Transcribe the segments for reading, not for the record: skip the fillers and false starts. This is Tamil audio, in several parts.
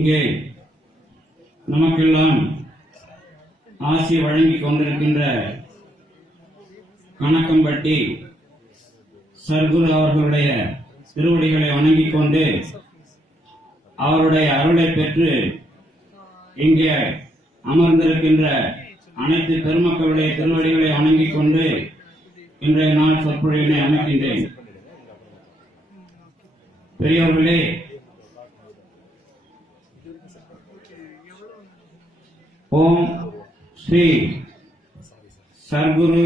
இங்கே நமக்கெல்லாம் ஆசி வழங்கிக் கொண்டிருக்கின்ற கணக்கம்பட்டி சர்க்குரு அவர்களுடைய திருவடிகளை வணங்கிக் கொண்டு அவருடைய அருளை பெற்று இங்கே அமர்ந்திருக்கின்ற அனைத்து பெருமக்களுடைய திருவடிகளை வணங்கிக் கொண்டு இன்றைய நாள் சொற்பொழிவினை அமைக்கின்றேன். பெரியவர்களே, ஓம் ஸ்ரீ சர்க்குரு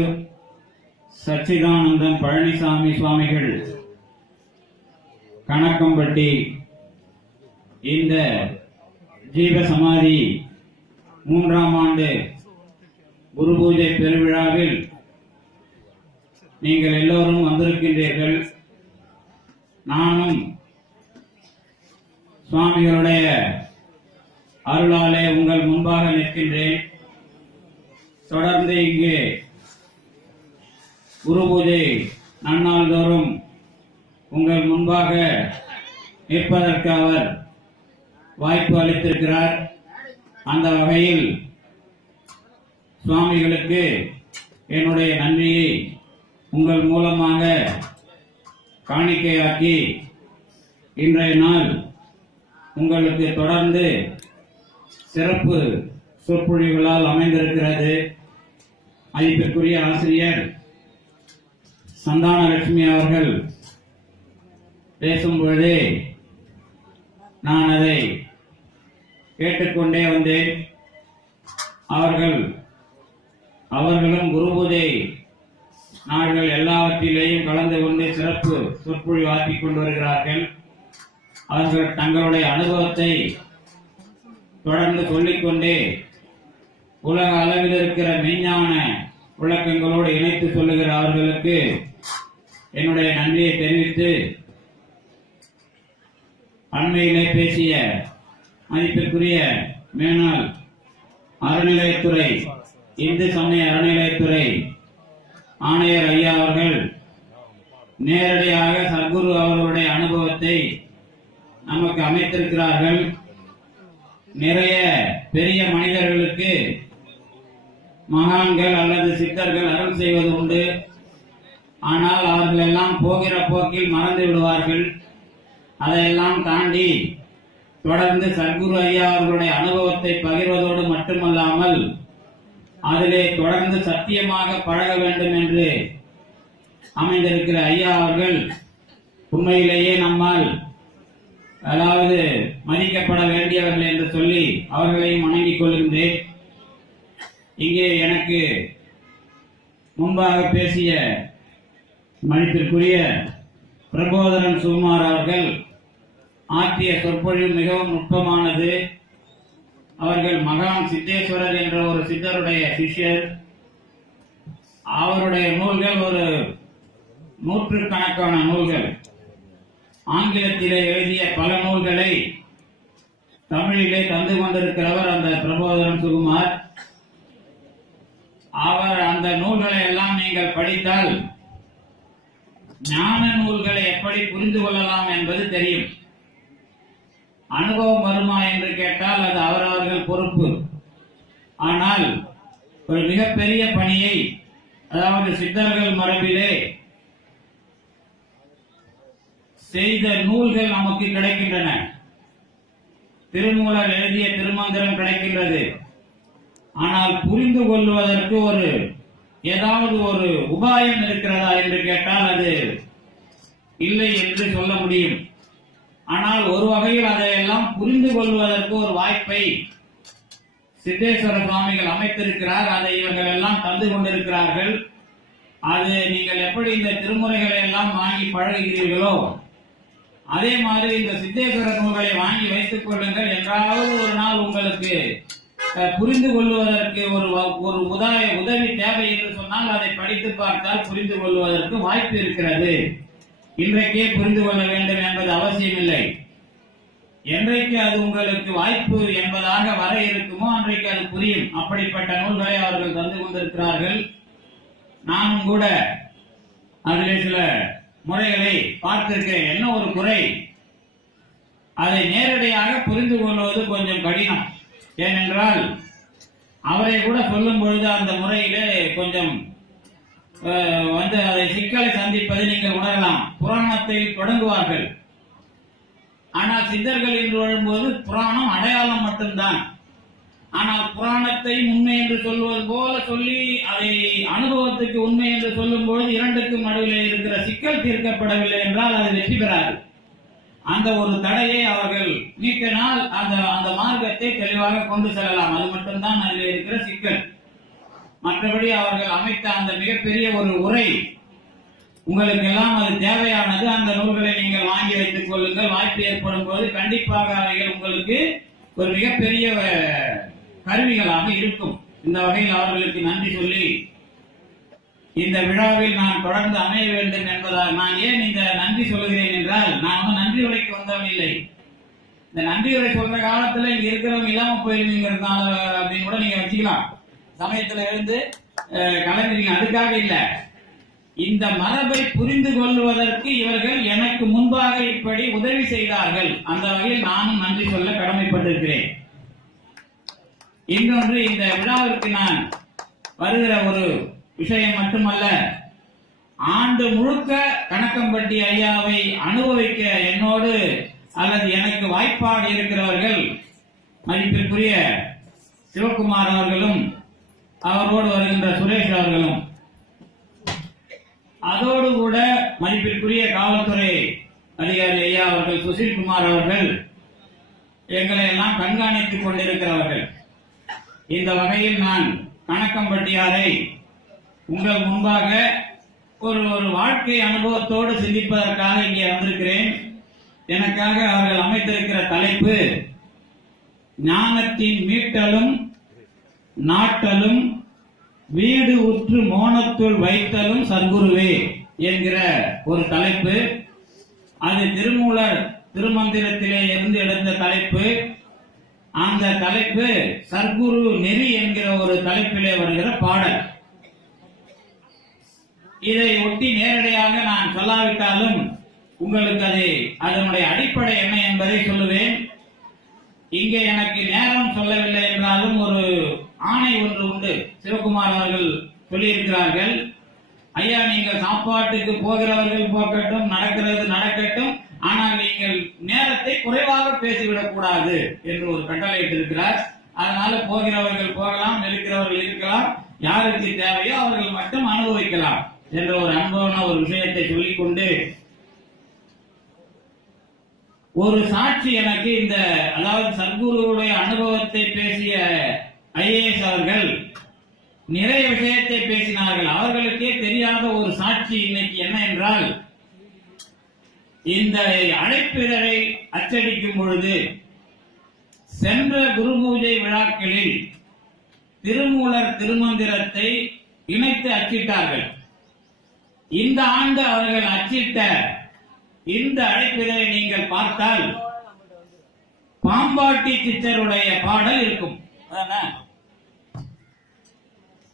சச்சிதானந்தம் பழனிசாமி சுவாமிகள் கணக்கம்பட்டி இந்த ஜீவ சமாதி 3ஆம் ஆண்டு குரு பூஜை பெருவிழாவில் நீங்கள் எல்லோரும் வந்திருக்கின்றீர்கள். நானும் சுவாமிகளுடைய அருளாலே உங்கள் முன்பாக நிற்கின்றேன். தொடர்ந்து இங்கே குரு பூஜை நன்னாள் தோறும் உங்கள் முன்பாக நிற்பதற்கு அவர் வாய்ப்பு அளித்திருக்கிறார். அந்த வகையில் சுவாமிகளுக்கு என்னுடைய நன்றியை உங்கள் மூலமாக காணிக்கையாக்கி இன்றைய நாள் உங்களுக்கு தொடர்ந்து சிறப்பு சொற்பொழிவுகளால் அமைந்திருக்கிறது. மதிப்பிற்குரிய ஆசிரியர் சந்தானலட்சுமி அவர்கள் பேசும்பொழுதே நான் அதை கேட்டுக்கொண்டே வந்தேன். அவர்களும் குரு பூஜை நாட்கள் எல்லாவற்றிலேயும் கலந்து கொண்டு சிறப்பு சொற்பொழிவு ஆற்றிக் கொண்டு வருகிறார்கள். அவர்கள் தங்களுடைய அனுபவத்தை தொடர்ந்து சொல்லிக்கொண்டே உலக அளவில் இருக்கிற மெய்ஞான விளக்கங்களோடு இணைத்து சொல்லுகிற அவர்களுக்கு என்னுடைய நன்றியை தெரிவித்து, அண்மையிலே பேசிய மதிப்பிற்குரிய மேனாள் அறநிலையத்துறை இந்து சமய அறநிலையத்துறை ஆணையர் ஐயா அவர்கள் நேரடியாக சர்க்குரு அவர்களுடைய அனுபவத்தை நமக்கு அமைத்திருக்கிறார்கள். நிறைய பெரிய மனிதர்களுக்கு மகான்கள் அல்லது சித்தர்கள் அருள் செய்வது உண்டு. ஆனால் அவர்கள் எல்லாம் போகிற போக்கில் மறந்து விடுவார்கள். அதையெல்லாம் தாண்டி தொடர்ந்து சர்க்குரு ஐயா அவர்களுடைய அனுபவத்தை பகிர்வதோடு மட்டுமல்லாமல் அதிலே தொடர்ந்து சத்தியமாக பழக வேண்டும் என்று அமைந்திருக்கிற ஐயா அவர்கள் உண்மையிலேயே நம்மால் அதாவது மதிக்கப்பட வேண்டியவர்கள் என்று சொல்லி அவர்களையும் வணங்கிக் கொள்கின்றேன். இங்கே எனக்கு முன்பாக பேசிய மதிப்பிற்குரிய பிரபோதரன் சுகுமார் அவர்கள் ஆற்றிய சொற்பொழிவு மிகவும் நுட்பமானது. அவர்கள் மகான் சித்தேஸ்வரர் என்ற ஒரு சித்தருடைய சிஷ்யர். அவருடைய நூல்கள் ஒரு 100கணக்கான நூல்கள். ஆங்கிலத்திலே எழுதிய பல நூல்களை தமிழிலே தந்து கொண்டிருக்கிறவர் அந்த பிரபோதரன் சுகுமார். அவர் அந்த நூல்களை எல்லாம் நீங்கள் படித்தால் ஞான நூல்களை எப்படி புரிந்து கொள்ளலாம் என்பது தெரியும். அனுபவம் வருமா என்று கேட்டால் அது அவரவர்கள் பொறுப்பு. ஆனால் ஒரு மிகப்பெரிய பணியை, அதாவது சித்தர்கள் மரபிலே செய்த நூல்கள் நமக்கு கிடைக்கின்றன. திருமூலர் எழுதிய திருமந்திரம் கிடைக்கின்றது. ஆனால் புரிந்து கொள்வதற்கு ஏதாவது ஒரு உபாயம் இருக்கிறதா என்று கேட்டால் அது இல்லை என்று சொல்ல முடியும். ஆனால் ஒரு வகையில் அதையெல்லாம் புரிந்து கொள்வதற்கு ஒரு வாய்ப்பை சித்தேஸ்வர சுவாமிகள் அமைத்திருக்கிறார். அதை இவர்கள் எல்லாம் தந்து கொண்டிருக்கிறார்கள். அது நீங்கள் எப்படி இந்த திருமுறைகளை எல்லாம் வாங்கி பழகுகிறீர்களோ அதே மாதிரி இந்த சித்தேஸ்வர நூல்களை வாங்கி வைத்துக் கொள்ளுங்கள். என்றாவது ஒரு நாள் உங்களுக்கு புரிந்து கொள்வதற்கு ஒரு உதவி தேவை என்று சொன்னால் அதை படித்து பார்த்தால் புரிந்து கொள்வதற்கு வாய்ப்பு இருக்கிறது. இன்றைக்கே புரிந்து கொள்ள வேண்டும் என்பது அவசியமில்லை. என்றைக்கு அது உங்களுக்கு வாய்ப்பு என்பதாக வர இருக்குமோ அன்றைக்கு அது புரியும். அப்படிப்பட்ட நூல்களை அவர்கள் தந்து கொண்டிருக்கிறார்கள். நானும் கூட அதிலே சில முறைகளை பார்த்திருக்கிறேன். என்ன ஒரு குறை, அதை நேரடியாக புரிந்து கொள்வது கொஞ்சம் கடினம். ஏனென்றால் அவரை கூட சொல்லும் பொழுது அந்த முறையிலே கொஞ்சம் அதை சிக்கலை சந்திப்பதை நீங்கள் உணரலாம். புராணத்தில் தொடங்குவார்கள், ஆனால் சித்தர்கள் என்று வரும்போது புராணம் அடையாளம் மட்டும்தான். ஆனால் புராணத்தை உண்மை என்று சொல்வது போல சொல்லி அதை அனுபவத்துக்கு உண்மை என்று சொல்லும் பொழுது இரண்டுக்கும் நடுவிலே இருக்கிற சிக்கல் தீர்க்கப்படவில்லை என்றால் அது வெற்றி பெறாது. அந்த ஒரு தடையை அவர்கள் நீக்கினால் அந்த மார்க்கத்தை தெளிவாக கொண்டு செல்லலாம். அது மட்டும்தான் அதில் இருக்கிற சிக்கல். மற்றபடி அவர்கள் அமைத்த அந்த மிகப்பெரிய ஒரு உரை உங்களுக்கு எல்லாம் அது தேவையானது. அந்த நூல்களை நீங்கள் வாங்கி வைத்துக் கொள்ளுங்கள். வாய்ப்பு ஏற்படும் போது கண்டிப்பாக அவைகள் உங்களுக்கு ஒரு மிகப்பெரிய கருவிகளாக இருக்கும். இந்த வகையில் அவர்களுக்கு நன்றி சொல்லி இந்த விழாவில் நான் தொடர்ந்து அமைய வேண்டும் என்பதால் நான் ஏன் இந்த நன்றி சொல்கிறேன் என்றால், நான் நன்றி உரைக்கு வந்தவன் இல்லை. இந்த நன்றி உரை சொல்ற காலத்துல இங்க இருக்கிறவங்க இல்லாம போயிருவீங்கிறதுனால அப்படின்னு கூட நீங்க வச்சுக்கலாம். சமயத்துல இருந்து கலந்துறீங்க, அதுக்காக இல்ல. இந்த மரபை புரிந்து கொள்வதற்கு இவர்கள் எனக்கு முன்பாக இப்படி உதவி செய்தார்கள். அந்த வகையில் நானும் நன்றி சொல்ல கடமைப்பட்டிருக்கிறேன். இன்னொன்று, இந்த விழாவிற்கு நான் வருகிற ஒரு விஷயம் மட்டுமல்ல, ஆண்டு முழுக்க கணக்கம்பட்டி ஐயாவை அனுபவிக்க என்னோடு அல்லது எனக்கு வாய்ப்பாக இருக்கிறவர்கள் மதிப்பிற்குரிய சிவகுமார் அவர்களும் அவரோடு வருகின்ற சுரேஷ் அவர்களும், அதோடு கூட மதிப்பிற்குரிய காவல்துறை அதிகாரி ஐயா அவர்கள் சுசில்குமார் அவர்கள் எங்களை எல்லாம் கண்காணித்துக் கொண்டிருக்கிறவர்கள். இந்த வகையில் நான் கணக்கம்பட்டியாரை உங்கள் முன்பாக ஒரு வாழ்க்கை அனுபவத்தோடு சிந்திப்பதற்காக இங்கே வந்திருக்கிறேன். எனக்காக அவர்கள் அமைத்திருக்கிற தலைப்பு ஞானத்தின் மீட்டலும் நாட்டலும் வீடு உற்று மோனத்துள் வைத்தலும் சர்க்குருவே என்கிற ஒரு தலைப்பு. அது திருமூலர் திருமந்திரத்திலே இருந்து எடுத்த தலைப்பு. அந்த தலைப்பு சர்க்குரு நெறி என்கிற ஒரு தலைப்பிலே வருகிற பாடல். இதை ஒட்டி நேரடியாக நான் சொல்லாவிட்டாலும் உங்களுக்கு அதனுடைய அடிப்படை என்ன என்பதை சொல்லுவேன். இங்கே எனக்கு நேரம் சொல்லவில்லை என்றாலும் ஒரு ஆணை ஒன்று உண்டு. சிவகுமார் அவர்கள் சொல்லியிருக்கிறார்கள், ஐயா நீங்கள் சாப்பாட்டுக்கு போகிறவர்கள் போகட்டும், நடக்கிறது நடக்கட்டும், ஆனால் நீங்கள் நேரத்தை குறைவாக பேசிவிடக் கூடாது என்று ஒரு கட்டளை இட்டிருக்கிறார். அதனால போகிறவர்கள் போகலாம், இருக்கிறவர்கள் இருக்கலாம், யாருக்கு தேவையோ அவர்கள் மட்டும் அனுபவிக்கலாம் என்ற ஒரு அன்பான ஒரு விஷயத்தை சொல்லிக்கொண்டு, ஒரு சாட்சி எனக்கு அதாவது சத்குருவுடைய அனுபவத்தை பேசிய ஐஏஎஸ் அவர்கள் நிறைய விஷயத்தை பேசினார்கள். அவர்களுக்கே தெரியாத ஒரு சாட்சி இன்னைக்கு என்ன என்றால், இந்த அழைப்பிதழை அச்சடிக்கும் பொழுது சென்ற குரு பூஜை விழாக்களில் திருமூலர் திருமந்திரத்தை இணைத்து அச்சிட்டார்கள். இந்த ஆண்டு அவர்கள் அச்சிட்ட இந்த அழைப்பிதழை நீங்கள் பார்த்தால் பாம்பாட்டி சித்தருடைய பாடல் இருக்கும்.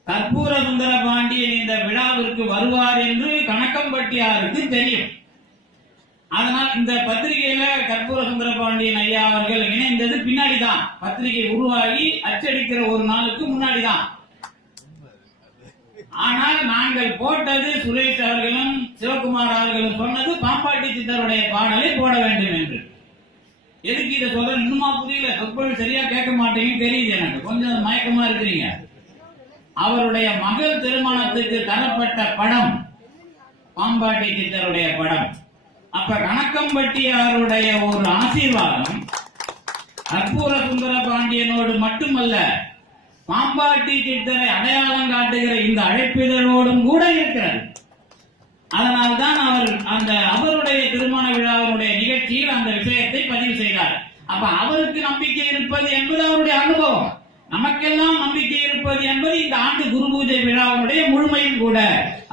கற்பூர சுந்தர பாண்டியன் இந்த விழாவிற்கு வருவார் என்று கணக்கம்பட்டியாருக்கு தெரியும். அதனால் இந்த பத்திரிகையில கற்பூர சுந்தர பாண்டியன் ஐயா அவர்கள் இணைந்தது பின்னாடிதான். பத்திரிகை உருவாகி அச்சடிக்கிற ஒரு நாளுக்கு முன்னாடிதான். ஆனால் நாங்கள் போட்டது சுரேஷ் அவர்களும் சிவகுமார் அவர்களும் சொன்னது பாம்பாட்டி சித்தருடைய பாடலை போட வேண்டும் என்று. எதுக்கு இதை சொல்ற இன்னுமா புரியல? சொற்பொழிவு சரியா கேட்க மாட்டேங்க தெரியுது எனக்கு. கொஞ்சம் மயக்கமா இருக்கிறீங்க. அவருடைய மகள் திருமணத்துக்கு தரப்பட்ட படம் பாம்பாட்டி சித்தருடைய படம். அப்ப கணக்கம்பட்டியாருடைய ஒரு ஆசீர்வாதம் கற்பூர சுந்தர பாண்டியனோடு மட்டுமல்ல, பாம்பாட்டி சித்தரை அடையாளம் காட்டுகிற இந்த அழைப்பிதழோடும் கூட இருக்கிறது. அதனால்தான் அவர் அவருடைய திருமண விழாவுடைய நிகழ்ச்சியில் அந்த விஷயத்தை பதிவு செய்தார். அப்ப அவருக்கு நம்பிக்கை இருப்பது என்பது அவருடைய அனுபவம். நமக்கெல்லாம் நம்பிக்கை இருப்பது என்பது இந்த ஆண்டு குரு பூஜை விழாவுடைய முழுமையும் கூட.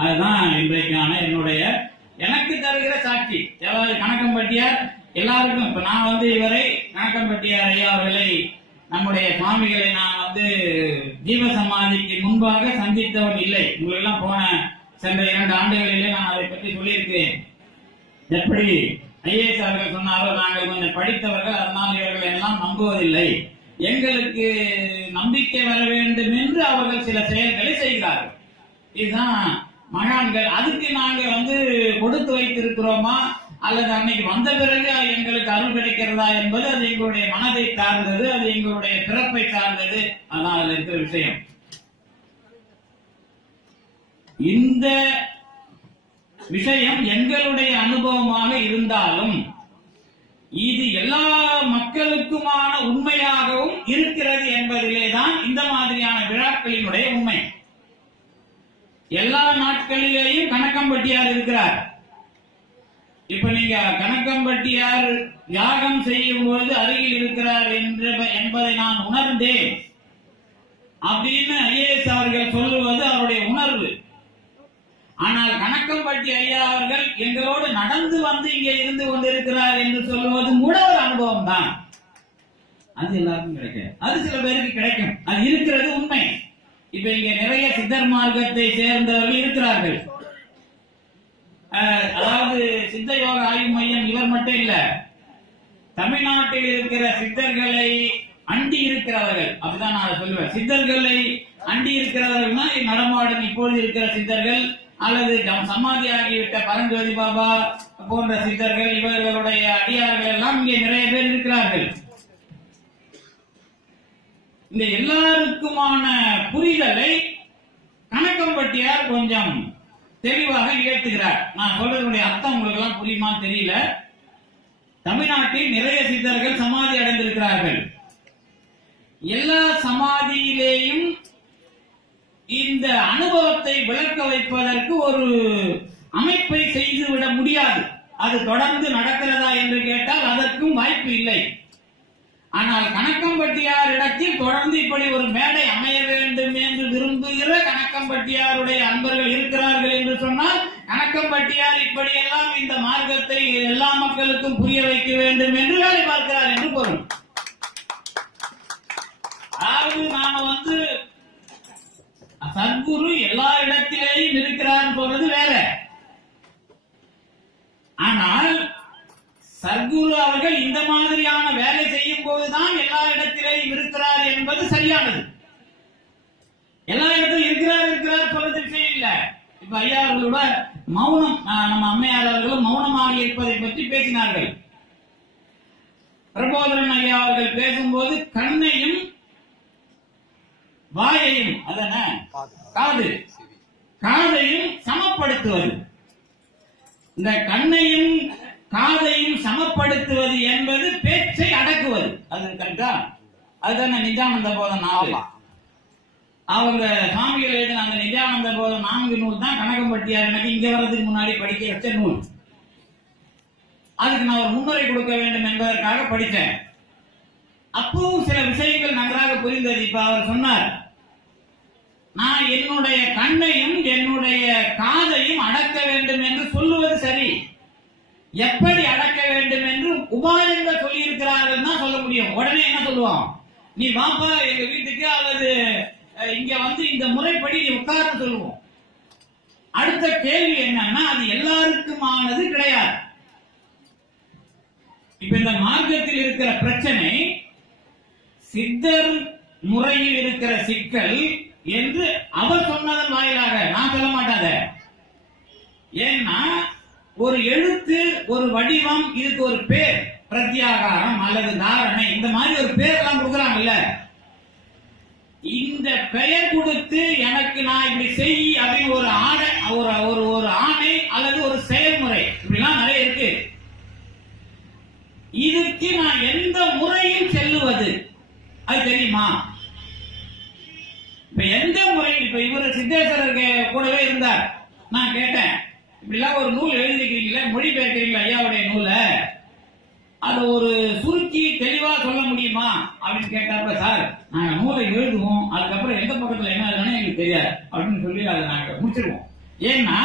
அதுதான் இன்றைக்கான எனக்கு தருகிற சாட்சி. ஏதாவது கணக்கம்பட்டியார் எல்லாருக்கும் இப்ப நான் இவரை கணக்கம்பட்டியார் ஐயா அவர்களை, நம்முடைய சுவாமிகளை நான் ஜீவசமாதிக்கு முன்பாக சந்தித்தவன் இல்லை. உங்களெல்லாம் சென்ற 2 ஆண்டுகளிலே நான் அதை பற்றி சொல்லியிருக்கிறேன். எப்படி ஐஏஎஸ் அவர்கள் சொன்னார்கள், நாங்கள் கொஞ்சம் படித்தவர்கள், அதனால் இவர்கள் எல்லாம் நம்புவதில்லை, எங்களுக்கு நம்பிக்கை வர வேண்டும் என்று அவர்கள் சில செயல்களை செய்கிறார்கள். இதுதான் மகான்கள். அதுக்கு நாங்க கொடுத்து வைத்திருக்கிறோமா அல்லது அன்னைக்கு வந்த பிறகு எங்களுக்கு அருள் கிடைக்கிறதா என்பது அது எங்களுடைய மனதை சார்ந்தது, அது எங்களுடைய பிறப்பை சார்ந்தது. அதான் அதுல இருக்கிற விஷயம். இந்த விஷயம் எங்களுடைய அனுபவமாக இருந்தாலும் இது எல்லா மக்களுக்குமான உண்மையாகவும் இருக்கிறது என்பதிலே தான் இந்த மாதிரியான விழாக்களினுடைய உண்மை. எல்லா நாட்களிலேயும் கணக்கம்பட்டியார் இருக்கிறார். இப்ப நீங்க கணக்கம்பட்டியார் யாகம் செய்யும் பொழுது அருகில் இருக்கிறார் என்பதை நான் உணர்ந்தேன் அப்படின்னு ஐஏஎஸ் அவர்கள் சொல்லுவது அவருடைய உணர்வு. ஆனால் கணக்கம்பட்டி ஐயா அவர்கள் எங்களோடு நடந்து வந்து இங்கே இருந்து கொண்டிருக்கிறார் என்று சொல்லுவது கூட ஒரு அனுபவம் தான். அது எல்லாருக்கும் கிடைக்கும், அது சில பேருக்கு கிடைக்கும், அது இருக்கிறது உண்மை. இப்ப இங்க நிறைய சித்தர் மார்க்கத்தை சேர்ந்தவர்கள் இருக்கிறார்கள். அதாவது சித்த யோக ஆய்வு மையம் இவர் மட்டும் இல்ல, தமிழ்நாட்டில் இருக்கிற சித்தர்களை அண்டி இருக்கிறவர்கள், அப்படிதான் நான் சொல்லுவேன். சித்தர்களை அண்டி இருக்கிறவர்கள்னா நடமாடும் இப்பொழுது இருக்கிற சித்தர்கள் அல்லது சமாதி ஆகிவிட்ட பரஞ்சோதி பாபா போன்ற சித்தர்கள், இவர்களுடைய அடியார்கள் எல்லாம் இங்கே நிறைய பேர் இருக்கிறார்கள். இந்த எல்லாருக்குமான புரிதலை கணக்கம்பட்டியார் கொஞ்சம் தெளிவாக நிகழ்த்துகிறார். நான் சொல்றதுடைய அர்த்தம் உங்களுக்கு எல்லாம் புரியுமா தெரியல. தமிழ்நாட்டில் நிறைய சித்தர்கள் சமாதி அடைந்திருக்கிறார்கள். எல்லா சமாதியிலேயும் இந்த அனுபவத்தை விளக்க வைப்பதற்கு ஒரு அமைப்பை செய்துவிட முடியாது. அது தொடர்ந்து நடக்கிறதா என்று கேட்டால் அதற்கும் வாய்ப்பு இல்லை. ஆனால் கணக்கம்பட்டியார் இடத்தில் தொடர்ந்து இப்படி ஒரு மேடை அமைய வேண்டும் என்று விரும்புகிற கணக்கம்பட்டியாருடைய அன்பர்கள் இருக்கிறார்கள் என்று சொன்னால், கணக்கம்பட்டியார் இப்படியெல்லாம் இந்த மார்க்கத்தை எல்லா மக்களுக்கும் புரிய வைக்க வேண்டும் என்று வேலை பார்க்கிறார் என்று பொருள். அதாவது நாம சத்குரு எல்லா இடத்திலேயும் இருக்கிறார் சொல்றது வேற. ஆனால் சத்குரு அவர்கள் இந்த மாதிரியான வேலை செய்யும் போதுதான் எல்லா இடத்திலேயும் இருக்கிறார் என்பது சரியானது. எல்லா இடத்திலும் இருக்கிறார் சொல்றது விஷயம் இல்ல. இப்ப ஐயா அவர்களோட மௌனம், நம்ம அம்மையார் அவர்களும் மௌனமாக இருப்பதை பற்றி பேசினார்கள். பிரபோதரன் ஐயா அவர்கள் பேசும்போது கண்ணையும் வாயையும், அதன காதையும் சமப்படுத்துவது, இந்த கண்ணையும் காதையும் சமப்படுத்துவது என்பது பேச்சை அடக்குவது. அது கரெக்டா? அதுதானே நிஜானந்த போதம் 4. அவங்க சுவாமிகள் எழுதின அந்த நிஜானந்த போதம் 4 நூல் தான் கணக்கம்பட்டியார் எனக்கு இங்க வர்றதுக்கு முன்னாடி படிக்க வச்ச நூல். அதுக்கு நான் ஒரு முன்னுரை கொடுக்க வேண்டும் என்பதற்காக படித்தேன். அப்பவும் சில விஷயங்கள் நன்றாக புரிந்தது. இப்ப அவர் சொன்னார், நான் என்னுடைய கண்ணையும் என்னுடைய காதையும் அடக்க வேண்டும் என்று சொல்லுவது சரி, எப்படி அடக்க வேண்டும் என்று உபாயங்கள் சொல்லி இருக்கிறார்கள் தான் சொல்ல முடியும். உடனே என்ன சொல்லுவோம், நீ வாப்பா எங்க வீட்டுக்கு அல்லது இங்க இந்த முறைப்படி நீ உட்கார்ந்து சொல்லுவோம். அடுத்த கேள்வி என்னன்னா, அது எல்லாருக்குமானது கிடையாது. இப்ப இந்த மார்க்கத்தில் இருக்கிற பிரச்சனை சித்தர் முறையில் இருக்கிற சிக்கல் என்று அவர் சொன்னதன் வாயிலாக நான் சொல்ல மாட்டாத. ஏன்னா ஒரு எழுத்து, ஒரு வடிவம், இதுக்கு ஒரு பேர், பிரத்யாகாரம் அல்லது தாரணை, இந்த மாதிரி ஒரு பேர் எல்லாம் கொடுக்குறாங்கல்ல. இந்த பெயர் கொடுத்து எனக்கு நான் இப்படி செய் அப்படின்னு ஒரு ஆணை, ஒரு ஆணை அல்லது ஒரு செயல்முறை இப்படிலாம் நிறைய இருக்கு. இதுக்கு நான் எந்த முறையில் செல்லுவது அது தெரியுமா? இப்ப எந்த முறையில், இப்ப இவர் சித்தேஸ்வரர் கூடவே இருந்தார். நான் கேட்டேன், இப்படிலாம் ஒரு நூல் எழுதிக்கிறீங்களே, மொழிபெயர்க்கிறீங்களா ஐயாவுடைய நூலை, அது ஒரு சுருக்கி தெளிவா சொல்ல முடியுமா அப்படின்னு கேட்டாப்ப, சார் நாங்க நூலை எழுதுவோம், அதுக்கப்புறம் எந்த பக்கத்துல என்ன இருக்குன்னு எங்களுக்கு தெரியாது அப்படின்னு சொல்லி அதை நாங்க முடிச்சிருவோம். ஏன்னா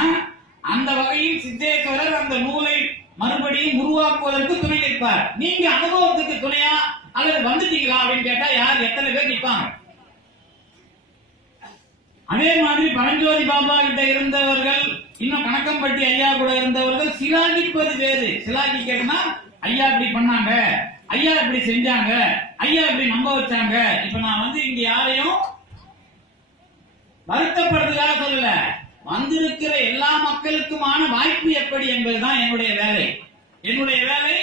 அந்த வகையில் சித்தேஸ்வரர் அந்த நூலை மறுபடியும் உருவாக்குவதற்கு துணை நிற்பார். நீங்க அனுபவத்துக்கு துணையா அல்லது வந்துட்டீங்களா அப்படின்னு கேட்டா யார் எத்தனை பேர் நிற்பாங்க? அதே மாதிரி பரஞ்சோதி பாபா கிட்ட இருந்தவர்கள் இன்னும் கணக்கம்பட்டி ஐயா கூட இருந்தவர்கள் சிலாகிப்பது வேறு. சிலாகிக்கன்னா ஐயா இப்படி பண்ணாங்க, ஐயா இப்படி செஞ்சாங்க, ஐயா இப்படி நம்ப வச்சாங்க. இப்ப நான் வந்து இங்க யாரையும் வருத்தப்படுறதுக்காக சொல்லல, வந்திருக்கிற எல்லா மக்களுக்குமான வாய்ப்பு எப்படி என்பதுதான் என்னுடைய வேலை. என்னுடைய வேலை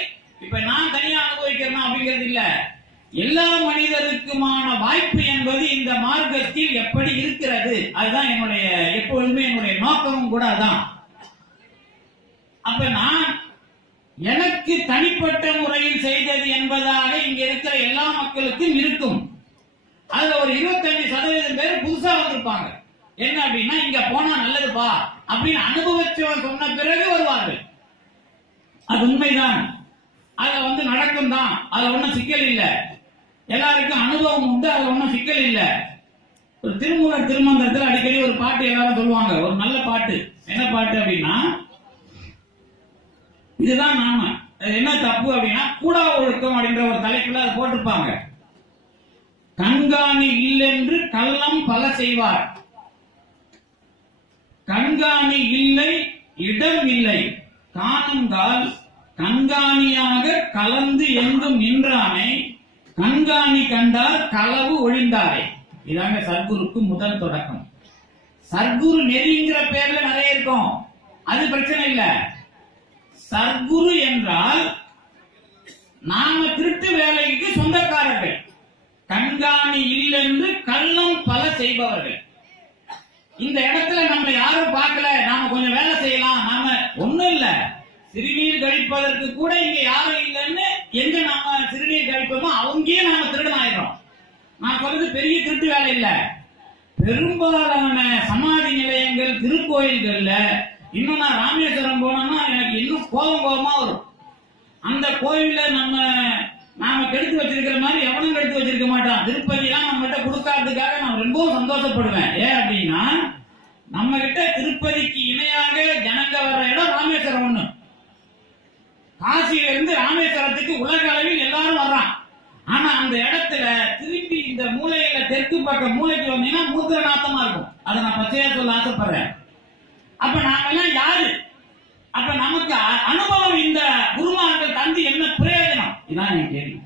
இப்ப நான் தனியா அனுபவிக்கிறேன் அப்படிங்கிறது இல்ல, எல்லா மனிதருக்குமான வாய்ப்பு என்பது இந்த மார்க்கத்தில் எப்படி இருக்கிறது, அதுதான் என்னுடைய எப்பொழுதுமே என்னுடைய நோக்கமும் கூட அதான். அப்ப நான் எனக்கு தனிப்பட்ட முறையில் செய்தது என்பதாக இங்க இருக்கிற எல்லா மக்களுக்கும் இருக்கும். அதுல ஒரு 25% பேர் புதுசா வந்திருப்பாங்க. என்ன அப்படின்னா இங்க போனா நல்லதுப்பா அப்படின்னு அனுபவிச்சவன் சொன்ன பிறகு வருவார்கள். அது உண்மைதான், அதுல வந்து நடக்கும் தான், அதுல ஒன்னும் சிக்கல் இல்ல. எல்லாருக்கும் அனுபவம் உண்டு, அதுல ஒன்னும் சிக்கல் இல்ல. ஒரு திருமூலர் திருமந்திரத்தில் அடிக்கடி ஒரு பாட்டு எல்லாரும் சொல்லுவாங்க, ஒரு நல்ல பாட்டு. என்ன பாட்டு அப்படின்னா, இதுதான் நாம என்ன தப்பு அப்படின்னா கூடா ஒழுக்கம் அப்படின்ற ஒரு தலைப்புல அதை போட்டிருப்பாங்க. கண்காணி இல்லென்று கள்ளம் பல செய்வார், கண்காணி இல்லை இடம் இல்லை, காணுங்கால் கண்காணியாக கலந்து எங்கும் நின்றானே, கண்காணி கண்டார் களவு ஒழிந்தாரே. இதாங்க சர்க்குருக்கு முதல் தொடக்கம். சர்க்குரு நெறிங்கிற பேர்ல நிறைய இருக்கும், அது பிரச்சனை இல்ல. சர்க்குரு என்றால் நாம திருட்டு வேலைக்கு சொந்தக்காரர்கள், கண்காணி இல்லென்று கள்ளம் பல செய்பவர்கள். இந்த இடத்துல நம்ம யாரும் பார்க்கல, நாம கொஞ்சம் வேலை செய்யலாம், நாம ஒண்ணும் இல்ல, சிறுநீர் கழிப்பதற்கு கூட இங்க யாரும் இல்லைன்னு எங்க நாம சிறுநீர் கழிப்போமோ அவங்கயே நாம திருடன் ஆயிடும். நான் சொல்றது பெரிய திருட்டு வேலை இல்ல. பெரும்பாலான சமாதி நிலையங்கள் திருக்கோயில்கள்ல, இன்னும் நான் ராமேஸ்வரம் போனோம்னா எனக்கு இன்னும் கோபமா வரும். அந்த கோயில்ல நாம கெடுத்து வச்சிருக்கிற மாதிரி எவனும் கெடுத்து வச்சிருக்க மாட்டான். திருப்பதி எல்லாம் நம்ம கிட்ட கொடுக்காததுக்காக நான் ரொம்பவும் சந்தோஷப்படுவேன். ஏன் அப்படின்னா நம்ம கிட்ட திருப்பதிக்கு இணையாக ஜனங்க வர்ற இடம் ராமேஸ்வரம் ஒண்ணு. காசியில இருந்து ராமேஸ்வரத்துக்கு உலக அளவில் எல்லாரும் வர்றான். ஆனா அந்த இடத்துல திருப்பி இந்த மூலையில தெற்கு பக்கம் மூளைக்கு வந்தீங்கன்னா மூத்திர நாத்தமா இருக்கும். அதை நான் பச்சையா சொல்ல ஆசைப்படுறேன். அப்ப நாம எல்லாம் யாரு? அப்ப நமக்கு அனுபவம் இந்த குருமார்கள் தந்து என்ன பிரயோஜனம்? இதான் என் கேள்வி.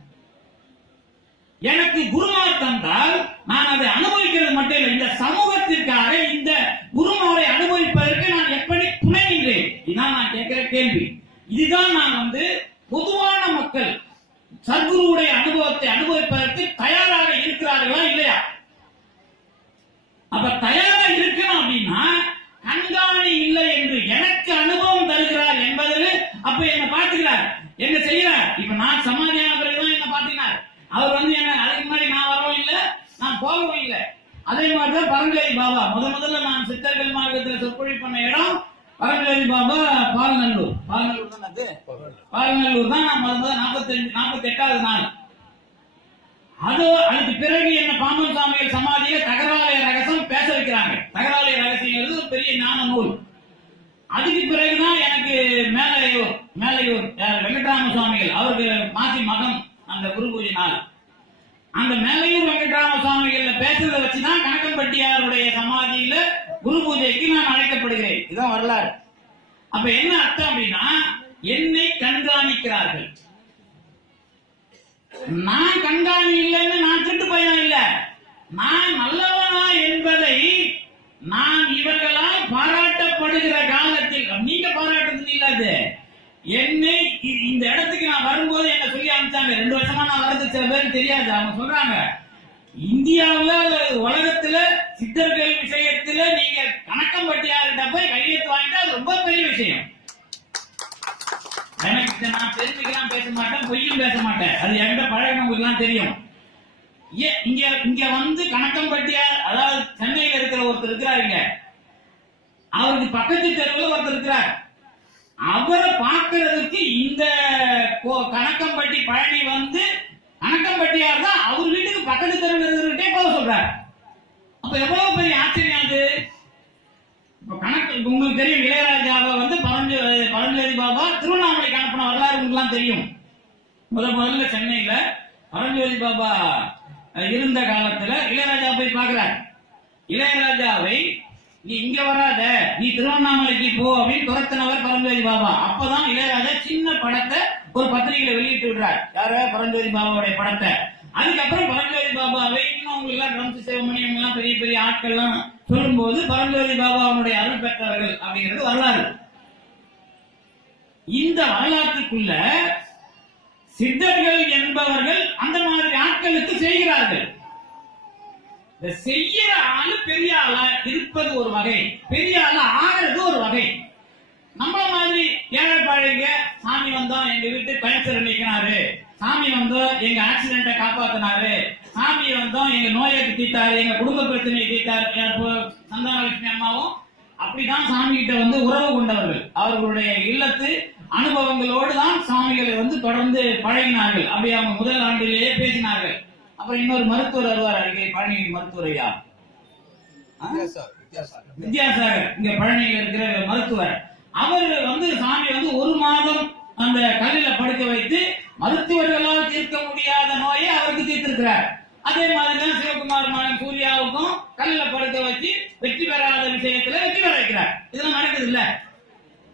எனக்கு குருமார் தந்தால் நான் அதை அனுபவிக்கிறது மட்டும் இல்லை, இந்த சமூகத்திற்காக இந்த குருமாரை அனுபவிப்பதற்கு நான் எப்படி துணைகின்றேன்? இதான் நான் கேட்கிற கேள்வி. இதுதான் நான் வந்து பொதுவான மக்கள் சத்குருவுடைய அனுபவத்தை அனுபவிப்பதற்கு தயாராக இருக்கிறார்களா இல்லையா? அப்ப தயாரா இருக்கணும் அப்படின்னா கண்காணி இல்லை என்று எனக்கு அனுபவம் தருகிறார் என்பதில் அப்ப என்ன பார்த்துக்கிறார், என்ன செய்யறார். இப்ப நான் சமாதியான பிறகுதான் என்ன பார்த்தினார். அவர் வந்து என்ன அதுக்கு முன்னாடி நான் வரவும் இல்லை, நான் போகவும் இல்லை. அதே மாதிரிதான் பரஞ்சோதி பாபா முதல்ல நான் சித்தர்கள் மார்க்கத்தில் சொற்பொழி பண்ண இடம் பரஞ்சோதி பாபா பால்நல்லூர். பால்நல்லூர் தான் நான் முதல்ல 48வது நாள். அதுக்கு பிறகு என்ன பாம்பன் சாமிகள் சமாதியில தகராலய ரகசியம் பேச வைக்கிறாங்க. தகராலய ரகசியம் ஒரு பெரிய ஞான நூல். அதுக்கு பிறகுதான் எனக்கு மேலையூர் வெங்கட்ராம சுவாமிகள் அவருக்கு மாசி மகம் அந்த குரு பூஜை நாள். அந்த மேலையூர் வெங்கட்ராம சுவாமிகள் பேசுறதை வச்சுதான் கணக்கம்பட்டியாருடைய சமாதியில குரு பூஜைக்கு நான் அழைக்கப்படுகிறேன். இதுதான் வரலாறு. அப்ப என்ன அர்த்தம் அப்படின்னா என்னை கண்காணிக்கிறார்கள். நான் கண்காணி இல்லைன்னு நான் திருட்டு பையன் இல்ல, நான் நல்லவனா என்பதை நான் இவர்களால் பாராட்டப்படுகிற காலத்தில் நீங்க பாராட்டுறது இல்லாது. என்னை இந்த இடத்துக்கு நான் வரும்போது என்ன சொல்லி அனுப்பிச்சாங்க. 2 வருஷமா நான் வரதுக்கு சில பேருக்கு தெரியாது. அவங்க சொல்றாங்க இந்தியாவில் உலகத்துல சித்தர்கள் விஷயத்துல நீங்க கணக்கம்பட்டியார்கிட்ட போய் கையெழுத்து வாங்கிட்டா அது ரொம்ப பெரிய விஷயம். எனக்கு நான் பெருமைக்கெல்லாம் பேச மாட்டேன், பொய்யும் பேச மாட்டேன். அது என்கிட்ட பழகினவங்களுக்கு எல்லாம் தெரியும். இங்க வந்து கணக்கம்பட்டியார் அதாவது சென்னையில இருக்கிற ஒருத்தர் இருக்கிறாருங்க, அவருக்கு பக்கத்து தெருவில் ஒருத்தர் இருக்கிறார். அவரை பார்க்கறதுக்கு இந்த கணக்கம்பட்டி பழனி வந்து கணக்கம்பட்டியார் தான் அவர் வீட்டுக்கு பக்கத்து தெருவில் இருக்கிறவர்கிட்டே போக சொல்றாரு. அப்ப எவ்வளவு பெரிய ஆச்சரியம் அது. உங்களுக்கு தெரியும் இளையராஜாவை வந்து பரஞ்சோதி பாபா திருவண்ணாமலைக்கு அனுப்பின வரலாறு உங்களுக்கு தெரியும். முதல்ல சென்னையில பரஞ்சோதி பாபா இருந்த காலத்துல இளையராஜா போய் பார்க்கிறார். இளையராஜாவை நீ இங்க வராத, நீ திருவண்ணாமலைக்கு போ அப்படின்னு துரத்தினவர் பரஞ்சோதி பாபா. அப்பதான் இளையராஜா சின்ன படத்தை ஒரு பத்திரிகையில வெளியிட்டு விடுறார். யார? பரஞ்சோதி பாபாவுடைய படத்தை. அதுக்கப்புறம் பரஞ்சோதி பாபாவை இன்னும் அவங்க எல்லாம் ரம்சி சிவமணி எல்லாம் பெரிய பெரிய ஆட்கள் எல்லாம் சொல்லும் போது பரஞ்சோதி பாபாவுடைய அருள் பெற்றவர்கள் அப்படிங்கிறது வரலாறு. இந்த வரலாற்றுக்குள்ள சித்தர்கள் என்பவர்கள் அந்த மாதிரி ஆட்களுக்கு செய்கிறார்கள். செய்யற ஆளு பெரிய ஆளா இருப்பது ஒரு வகை, பெரிய ஆளா ஆகிறது ஒரு வகை. நம்மள மாதிரி ஏழை பாழைங்க, சாமி வந்தோம் எங்க வீட்டு கேன்சர் நிக்கிறாரு, சாமி வந்தோம் எங்க ஆக்சிடென்ட்டை காப்பாத்தினாரு, சாமி வந்தோம் எங்க நோயை தீர்த்தாரு, எங்க குடும்ப பிரச்சனையை தீர்த்தாரு. சந்தானலட்சுமி அம்மாவும் அப்படிதான் சாமி கிட்ட வந்து உறவு கொண்டவர்கள். அவர்களுடைய இல்லத்து அனுபவங்களோடு தான் சாமிகளை தொடர்ந்து பழகினார்கள். அப்படி அவங்க முதல் ஆண்டிலேயே பேசினார்கள். அப்புறம் இன்னொரு மருத்துவர் வருவார், அடிக்கடி பழனி மருத்துவர் ஐயா வித்யாசாகர், இங்க பழனியில் இருக்கிற மருத்துவர். அவர் சாமி ஒரு மாதம் அந்த கல்லில படுக்க வைத்து மருத்துவர்களால் தீர்க்க முடியாத நோயை அவருக்கு தீர்த்திருக்கிறார். அதே மாதிரிதான் சிவகுமார் மகன் சூர்யாவுக்கும் கல்லில படுக்க வச்சு வெற்றி பெறாத விஷயத்துல வெற்றி பெற வைக்கிறார். இதெல்லாம் நடக்குது இல்ல,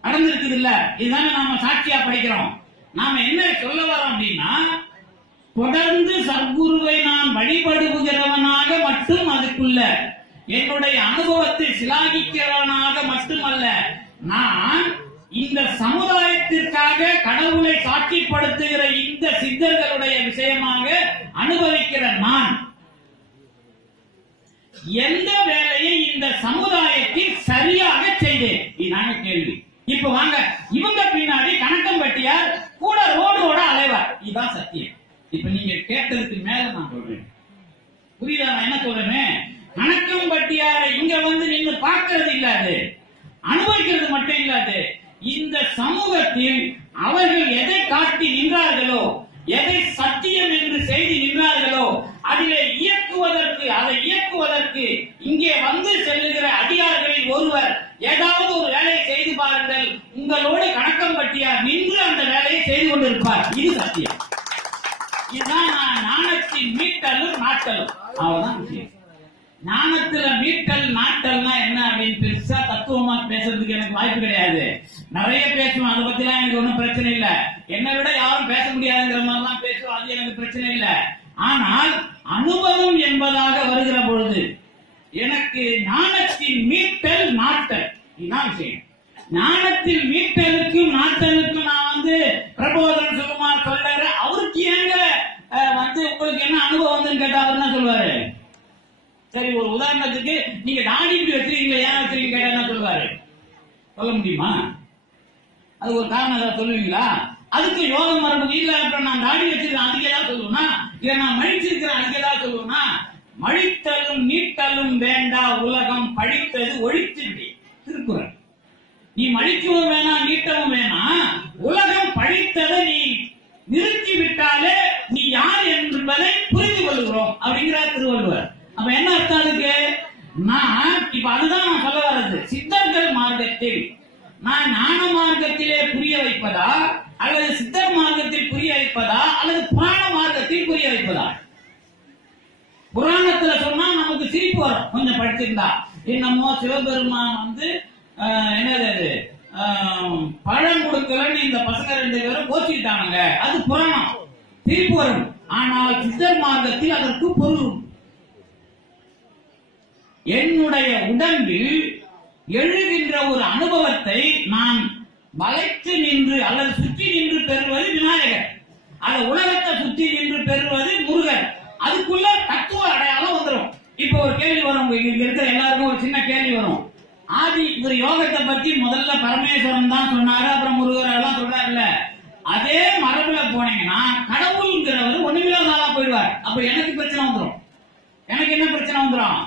நடந்திருக்குது இல்ல, இதுதானே நாம சாட்சியா படிக்கிறோம். நாம என்ன சொல்ல வரோம் அப்படின்னா, தொடர்ந்து சத்குருவை நான் வழிபடுகிறவனாக மட்டும் அதுக்குள்ள என்னுடைய அனுபவத்தை சிலாகிக்கிறவனாக மட்டுமல்ல, நான் இந்த சமுதாயத்திற்காக கடவுளை சாட்சிப்படுத்துகிற இந்த சித்தர்களுடைய விஷயமாக அனுபவிக்கிற நான் எந்த வேலையை இந்த சமுதாயத்தில் சரியாக செய்தேன்? இதுதாங்க கேள்வி. இப்ப வாங்க, இவங்க பின்னாடி கணக்கம்பட்டியார் கூட ரோடோட அலைவார். இதுதான் சத்தியம். இப்ப நீங்க கேட்டதுக்கு மேல நான் சொல்றேன், புரியுதா? நான் என்ன சொல்றேன், கணக்கம்பட்டியாரை இங்க நின்று பார்க்கிறது இல்லாது, அனுபவிக்கிறது மட்டும் இல்லாது, இந்த சமூகத்தில் அவர்கள் எதை காட்டி நின்றார்களோ, எதை சத்தியம் என்று செய்து நின்றார்களோ, அதிலே அதை இயக்குவதற்கு இங்கே செல்லுகிற அதிகாரிகளில் ஒருவர் ஏதாவது ஒரு வேலையை செய்து பாருங்கள், உங்களோடு கணக்கம்பட்டியார் நின்று அந்த வேலையை செய்து கொண்டிருப்பார். இது சத்தியம். இதுதான் ஞானத்தின் மீட்டலும் நாட்டலும். அவ்வளவுதான் விஷயம். ஞானத்துல மீட்டல் நாட்டல்னா என்ன அப்படின்னு பெருசா தத்துவமா பேசுறதுக்கு எனக்கு வாய்ப்பு கிடையாது. நிறைய பேசுவோம், அதை பத்தி எல்லாம் எனக்கு ஒன்றும் பிரச்சனை இல்லை. என்னை விட யாரும் பேச முடியாதுங்கிற மாதிரிலாம் பேசுவோம், அது எனக்கு பிரச்சனை இல்லை. ஆனால் அனுபவம் என்பதாக வருகிற பொழுது எனக்கு ஞானத்தின் மீட்டல் நாட்டல் இதுதான் விஷயம். ஞானத்தில் மீட்டலுக்கும் நாட்டலுக்கும் நான் பிரபோதன் சுகுமார் சொல்றாரு. அவருக்கு ஏங்க உங்களுக்கு என்ன அனுபவம் கேட்டா அவர் என்ன சொல்வாரு? சரி, ஒரு உதாரணத்துக்கு நீங்க தாடி இப்படி வச்சிருக்கீங்களா, ஏன் வச்சிருக்கீங்க கேட்டா என்ன சொல்வாரு? சொல்ல முடியுமா? அது ஒரு காரணம் சொல்லுவீங்களா? அதுக்கு யோக மரபு இல்ல, நான் தாடி வச்சிருக்கேன் அதுக்கு ஏதாவது சொல்லுவேன்னா, இல்ல நான் மழிச்சிருக்கிறேன் அதுக்கு ஏதாவது சொல்லுவேன்னா, மழித்தலும் நீட்டலும் வேண்டா உலகம் பழித்தது ஒழித்து விடி. திருக்குறள். நீ மழிக்கவும் வேணாம் நீட்டவும் வேணாம், உலகம் பழித்ததை நீ நிறுத்தி விட்டாலே நீ யார் என்பதை புரிந்து கொள்கிறோம் அப்படிங்கிறார் திருவள்ளுவர். அப்ப என்ன அர்த்தம் அதுக்கு? நான் இப்ப அதுதான் நான் சொல்ல வர்றது. சித்தர்கள் மார்க்கத்தில் நான் ஞான மார்க்கத்திலே புரிய வைப்பதா, அல்லது சித்தர் மார்க்கத்தில் புரிய வைப்பதா, அல்லது புராண மார்க்கத்தில் புரிய வைப்பதா? புராணத்துல சொன்னா நமக்கு சிரிப்பு வரும், கொஞ்சம் படிச்சிருந்தா. என்னமோ சிவபெருமான் என்னது பழம் கொடுக்கலன்னு இந்த பசங்க 2 பேரும் கோச்சிக்கிட்டானுங்க, அது புராணம், சிரிப்பு வரும். ஆனால் சித்தர் மார்க்கத்தில் அதற்கு பொருள். என்னுடைய உடம்பில் எழுகின்ற ஒரு அனுபவத்தை நான் வளைத்து நின்று அல்லது சுற்றி நின்று பெறுவது விநாயகர், அந்த உலகத்தை சுற்றி நின்று பெறுவது முருகன். அதுக்குள்ள தத்துவ அடையாளம் வந்துடும். இப்ப ஒரு கேள்வி வரும், இங்க இருக்கிற எல்லாருக்கும் ஒரு சின்ன கேள்வி வரும். ஆதி ஒரு யோகத்தை பத்தி முதல்ல பரமேஸ்வரன் தான் சொன்னாரு, அப்புறம் முருகர் எல்லாம் சொல்றாருல்ல. அதே மரபுல போனீங்கன்னா கடவுள்ங்கிறவர் ஒண்ணுமில்லாத போயிடுவார். அப்ப எனக்கு பிரச்சனை வந்துடும். எனக்கு என்ன பிரச்சனை வந்துடும்?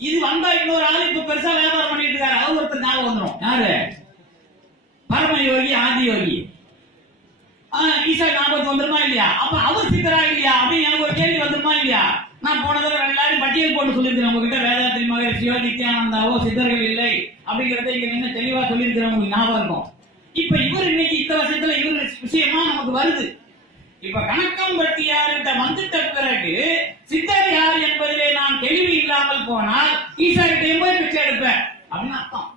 இது வந்தா இன்னொரு ஆள் இப்ப பெருசா வியாபாரம் பண்ணிட்டு இருக்காரு, அவர் ஒருத்தர் ஞாபகம் வந்துடும். யாரு? பரம யோகி, ஆதி யோகி. ஈசா ஞாபகத்துக்கு வந்துருமா இல்லையா? அப்ப அவர் சித்தரா இல்லையா அப்படின்னு எனக்கு ஒரு கேள்வி வந்துருமா இல்லையா? நான் போன தடவை எல்லாரும் பட்டியல் போட்டு சொல்லியிருக்கிறேன் உங்ககிட்ட. வேதாத்ரி மகரிஷியோ நித்யானந்தாவோ சித்தர்கள் இல்லை அப்படிங்கறத இங்க என்ன தெளிவா சொல்லியிருக்கிறேன், உங்களுக்கு ஞாபகம் இருக்கும். இப்ப இவர் இன்னைக்கு இந்த வருஷத்துல இவர் விஷயமா நமக்கு வருது. இப்ப கணக்கம்பட்டியார்கிட்ட வந்துட்ட பிறகு சித்தர் யார் என்பதிலே நான் தெளிவு இல்லாமல் போனால் ஈசா ஈசாக்கிட்டையும் போய் பிச்சை எடுப்பேன் அப்படின்னு அர்த்தம்.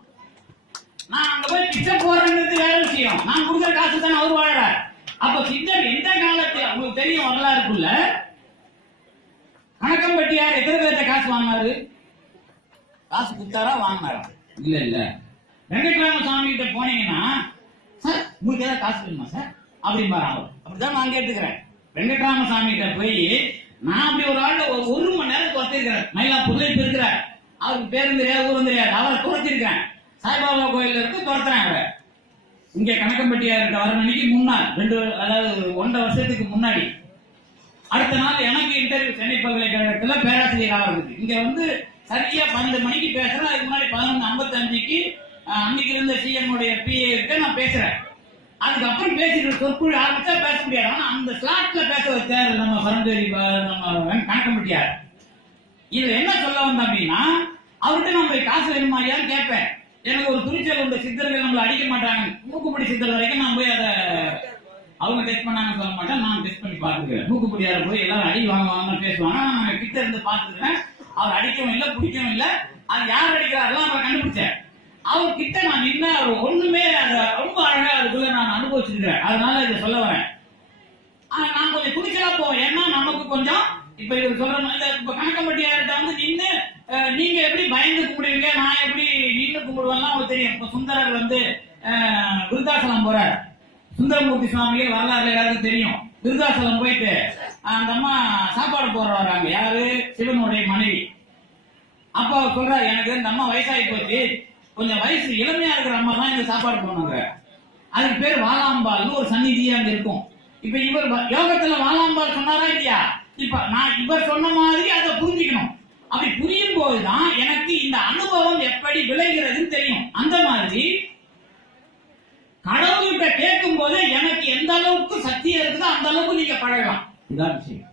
நான் அங்க போய் பிச்சை போறேன்றது வேற விஷயம். நான் கொடுக்குற காசு தானே அவர் வாழறார். அப்ப சித்தர் எந்த காலத்துல உங்களுக்கு தெரியும் வரலாறுக்குள்ள கணக்கம்பட்டியார் எத்தனை பேர்த்த காசு வாங்கினாரு? காசு குத்தாரா வாங்கினாரா? இல்ல இல்ல. வெங்கட்ராம சாமி கிட்ட போனீங்கன்னா சார் உங்களுக்கு ஏதாவது காசு வேணுமா சார் அப்படிம்பாரு அவர். அப்படிதான் நான் கேட்டுக்கிறேன். வெங்கட்ராம சாமி கிட்ட போய் நான் அப்படி ஒரு ஆள் ஒரு மணி நேரம் துரத்திருக்கிறேன். மயிலாப்பூர்ல இப்ப இருக்கிறார். அவருக்கு பேரும் தெரியாது ஊரும் தெரியாது. அவரை துரத்திருக்கேன். சாய்பாபா கோயில இருந்து துரத்துறேன் அவரை. இங்க கணக்கம்பட்டியார்கிட்ட வர மணிக்கு முன்னாள் அதாவது 1.5 வருஷத்துக்கு முன்னாடி. அடுத்த நாள் எனக்கு இன்டர்வியூ சென்னை பல்கலைக்கழகத்துல பேராசிரியர் ஆகிறது. இங்க வந்து சரியா 12 மணிக்கு பேசுறேன். அதுக்கு முன்னாடி 11:55க்கு அன்னைக்கு இருந்த சிஎம் உடைய பிஏ கிட்ட நான் பேசுறேன். அதுக்கப்புறம் பேசிட்டு சொற்குழு ஆரம்பிச்சா பேச முடியாது. ஆனா அந்த ஸ்லாட்ல பேச வச்சாரு நம்ம பரந்தேரி நம்ம கணக்கம்பட்டியார். இதுல என்ன சொல்ல வந்தோம் அப்படின்னா அவர்கிட்ட நம்ம காசு வேணுமாரியான்னு கேட்பேன். எனக்கு ஒரு துணிச்சல் உண்டு. சித்தர்கள் நம்மள அடிக்க மாட்டாங்க. மூக்குப்படி சித்தர் வரைக்கும் நான் போய் அதை அவங்க டெஸ்ட் பண்ணாங்கன்னு சொல்ல மாட்டேன். நான் டெஸ்ட் பண்ணி பார்த்துக்கிறேன். மூக்குப்படியார போய் எல்லாரும் அடி வாங்க பேசுவாங்க. நான் கிட்ட இருந்து பார்த்துக்கிறேன். அவர் அடிக்கவும் இல்லை பிடிக்கவும் இல்லை. அது யார் அடிக்கிறாரெல்லாம் அவரை கண்டுபிடிச்சேன். அவர் கிட்ட நான் நின்று அவர் ஒண்ணுமே அதை ரொம்ப அழகா அதுக்குள்ள நான் அனுபவிச்சிருக்கிறேன். அதனால இதை சொல்ல வரேன். நான் கொஞ்சம் துணிச்சலா போவேன். ஏன்னா நமக்கு கொஞ்சம் இப்ப இவர் சொல்ற மாதிரி இப்ப கணக்கம்பட்டியார்கிட்ட வந்து நின்று நீங்க எப்படி பயந்து கும்பிடுவீங்க, நான் எப்படி நின்று கும்பிடுவேன்னா உங்களுக்கு தெரியும். இப்ப சுந்தரர் வந்து விருத்தாசலம் போறார். சுந்தரமூர்த்தி சுவாமிகள் வரலாறுல எல்லாருக்கும் தெரியும். விருத்தாசலம் போயிட்டு அந்த அம்மா சாப்பாடு போற வர்றாங்க. யாரு? சிவனுடைய மனைவி. அப்ப அவர் சொல்றாரு எனக்கு இந்த அம்மா வயசாகி போச்சு, கொஞ்சம் வயசு இளமையா இருக்கிற அம்மா தான் இந்த சாப்பாடு போனாங்க. அதுக்கு பேர் வாலாம்பால்னு ஒரு சந்நிதியா அங்க இருக்கும். இப்ப இவர் யோகத்துல வாலாம்பால் சொன்னாரா இல்லையா? இப்ப நான் இவர் சொன்ன மாதிரி அதை புரிஞ்சுக்கணும். அப்படி புரியும் போதுதான் எனக்கு இந்த அனுபவம் எப்படி விளைகிறதுன்னு தெரியும். அந்த மாதிரி கடவுள்கிட்ட கேட்கும் போது எனக்கு எந்த அளவுக்கு சக்தி இருக்குதோ அந்த அளவுக்கு நீங்க பழகலாம். இதான் விஷயம்.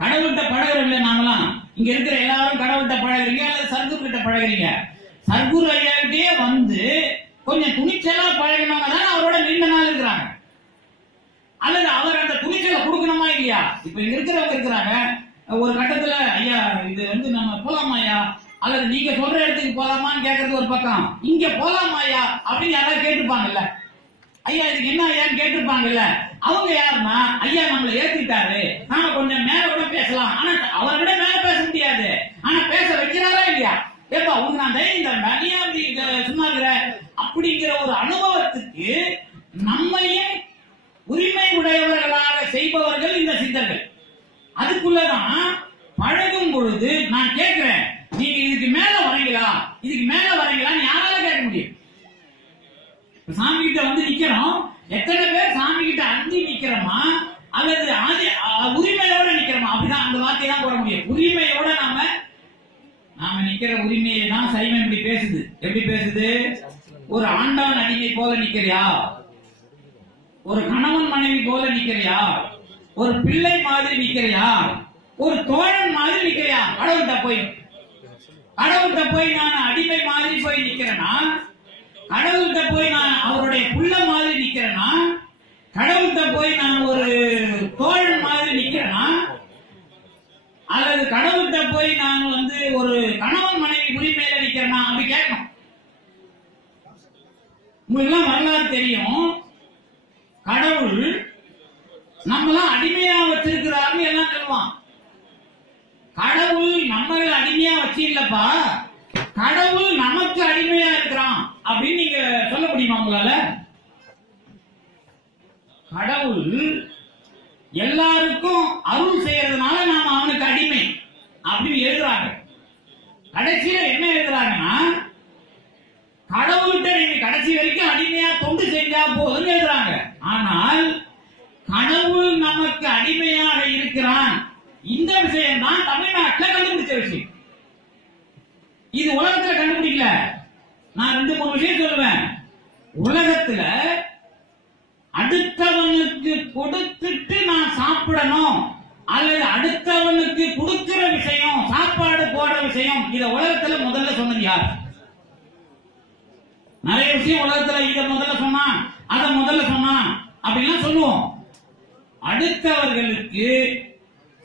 கடவுள்கிட்ட பழகிறோம்ல நாங்களாம். இங்க இருக்கிற எல்லாரும் கடவுள்கிட்ட பழகிறீங்க அல்லது சர்க்குரு கிட்ட பழகிறீங்க. சர்க்குரு ஐயாவிட்டே வந்து கொஞ்சம் துணிச்சலா பழகினவங்க தான் அவரோட நீண்ட நாள் இருக்கிறாங்க. அல்லது அவர் அந்த துணிச்சலை கொடுக்கணுமா இல்லையா? இப்ப இங்க இருக்கிறவங்க இருக்கிறாங்க. ஒரு கட்டத்துல ஐயா இது வந்து நம்ம போலாமா ஐயா, அல்லது நீங்க சொல்ற இடத்துக்கு போலாமான்னு கேட்கறது ஒரு பக்கம். இங்க போலாமா ஐயா அப்படின்னு யாராவது கேட்டுப்பாங்கல்ல. ஐயா இதுக்கு என்ன ஐயான்னு கேட்டுப்பாங்கல்ல. அவங்க யாருன்னா ஐயா நம்மளை ஏத்திட்டாரு, நாம கொஞ்சம் மேல கூட பேசலாம். ஆனா அவரை விட மேல பேச முடியாது. ஆனா பேச வைக்கிறாரா இல்லையா? ஏப்பா உங்க நான் தைரியம் தரேன், நீ அப்படி சொன்னாங்கிற அப்படிங்கிற ஒரு அனுபவத்துக்கு நம்மையும் உரிமை உடையவர்களாக செய்பவர்கள் இந்த சித்தர்கள். அதுக்குள்ளதான் பழகும் பொழுது நான் கேட்கிறேன், நீங்க இதுக்கு மேல வரீங்களா, இதுக்கு மேல வரீங்களான்னு யாரால கேட்க முடியும்? சாமி கிட்ட வந்து நிக்கிறோம். எத்தனை பேர் சாமி கிட்ட அஞ்சி நிக்கிறோமா அல்லது உரிமையோட நிக்கிறோமா? அப்படிதான் அந்த வார்த்தையை தான் போட முடியும். உரிமையோட நாம நிக்கிற உரிமையை தான் சைவம் இப்படி பேசுது. எப்படி பேசுது? ஒரு ஆண்டவன் அடிமை போல நிக்கிறியா, ஒரு கணவன் மனைவி போல நிக்கிறியா, ஒரு பிள்ளை மாதிரி நிக்கிறியா, ஒரு தோழன் மாதிரி நிக்கிறியா? கடவுள்கிட்ட போய் நான் அடிமை மாதிரி போய் நிக்கிறேன்னா, கடவுள்கிட்ட போய் நான் அவருடைய புள்ள மாதிரி நிக்கிறேன்னா, கடவுள்கிட்ட போய் நான் ஒரு தோழன் மாதிரி நிக்கிறேன்னா, அல்லது கடவுள்கிட்ட போய் நான் வந்து ஒரு கணவன் மனைவி உரிமையில நிக்கிறேன்னா அப்படி கேட்கணும். உங்களுக்கு வரலாறு தெரியும். கடவுள் நம்மளாம் அடிமையா வச்சிருக்கிறாருன்னு எல்லாம் சொல்லுவான். கடவுள் நம்மள அடிமையா வச்சு இல்லப்பா, கடவுள் நமக்கு அடிமையா இருக்கிறான் அப்படின்னு நீங்க சொல்ல முடியுமா உங்களால? கடவுள் எல்லாருக்கும் அருள் செய்யறதுனால நாம அவனுக்கு அடிமை அப்படின்னு எழுதுறாங்க. கடைசியில என்ன எழுதுறாங்கன்னா, கடவுள்கிட்ட நீங்க கடைசி வரைக்கும் அடிமையா தொண்டு செஞ்சா போதுன்னு எழுதுறாங்க. ஆனால் கடவுள் நமக்கு அடிமையாக இருக்கிறான். இந்த விஷயம் தான் தமிழ்நாட்டில் கண்டுபிடிச்ச விஷயம். இது உலகத்துல கண்டுபிடிக்கல. நான் 2-3 விஷயம் சொல்லுவேன். உலகத்துல அடுத்தவனுக்கு கொடுத்துட்டு நான் சாப்பிடணும் அல்லது அடுத்தவனுக்கு கொடுக்கிற விஷயம், சாப்பாடு போடுற விஷயம், இத உலகத்துல முதல்ல சொன்னது யார்? நிறைய விஷயம் உலகத்துல இத முதல்ல சொன்னான், அத முதல்ல சொன்னான் அப்படின்லாம் சொல்லுவோம். அடுத்தவர்களுக்கு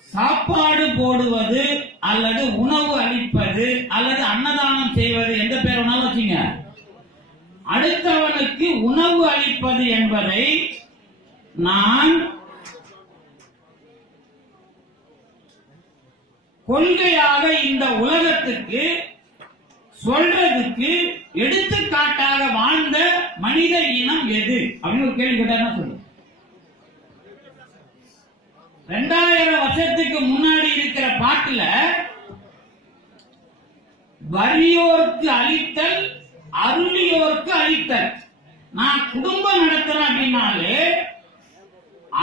சாப்பாடு போடுவது அல்லது உணவு அளிப்பது அல்லது அன்னதானம் செய்வது, எந்த பேர் வேணாலும் வச்சுங்க. அடுத்தவனுக்கு உணவு அளிப்பது என்பதை நான் கொள்கையாக இந்த உலகத்துக்கு சொல்றதுக்கு எடுத்துக்காட்டாக வாழ்ந்த மனித இனம் எது அப்படின்னு ஒரு கேள்வி கேட்டா சொல்லு. 2000 வருஷத்துக்கு முன்னாடி இருக்கிற பாட்டுல வறியோருக்கு அளித்தல், அருளியோருக்கு அளித்தல். நான் குடும்பம் நடத்துறேன் அப்படின்னாலே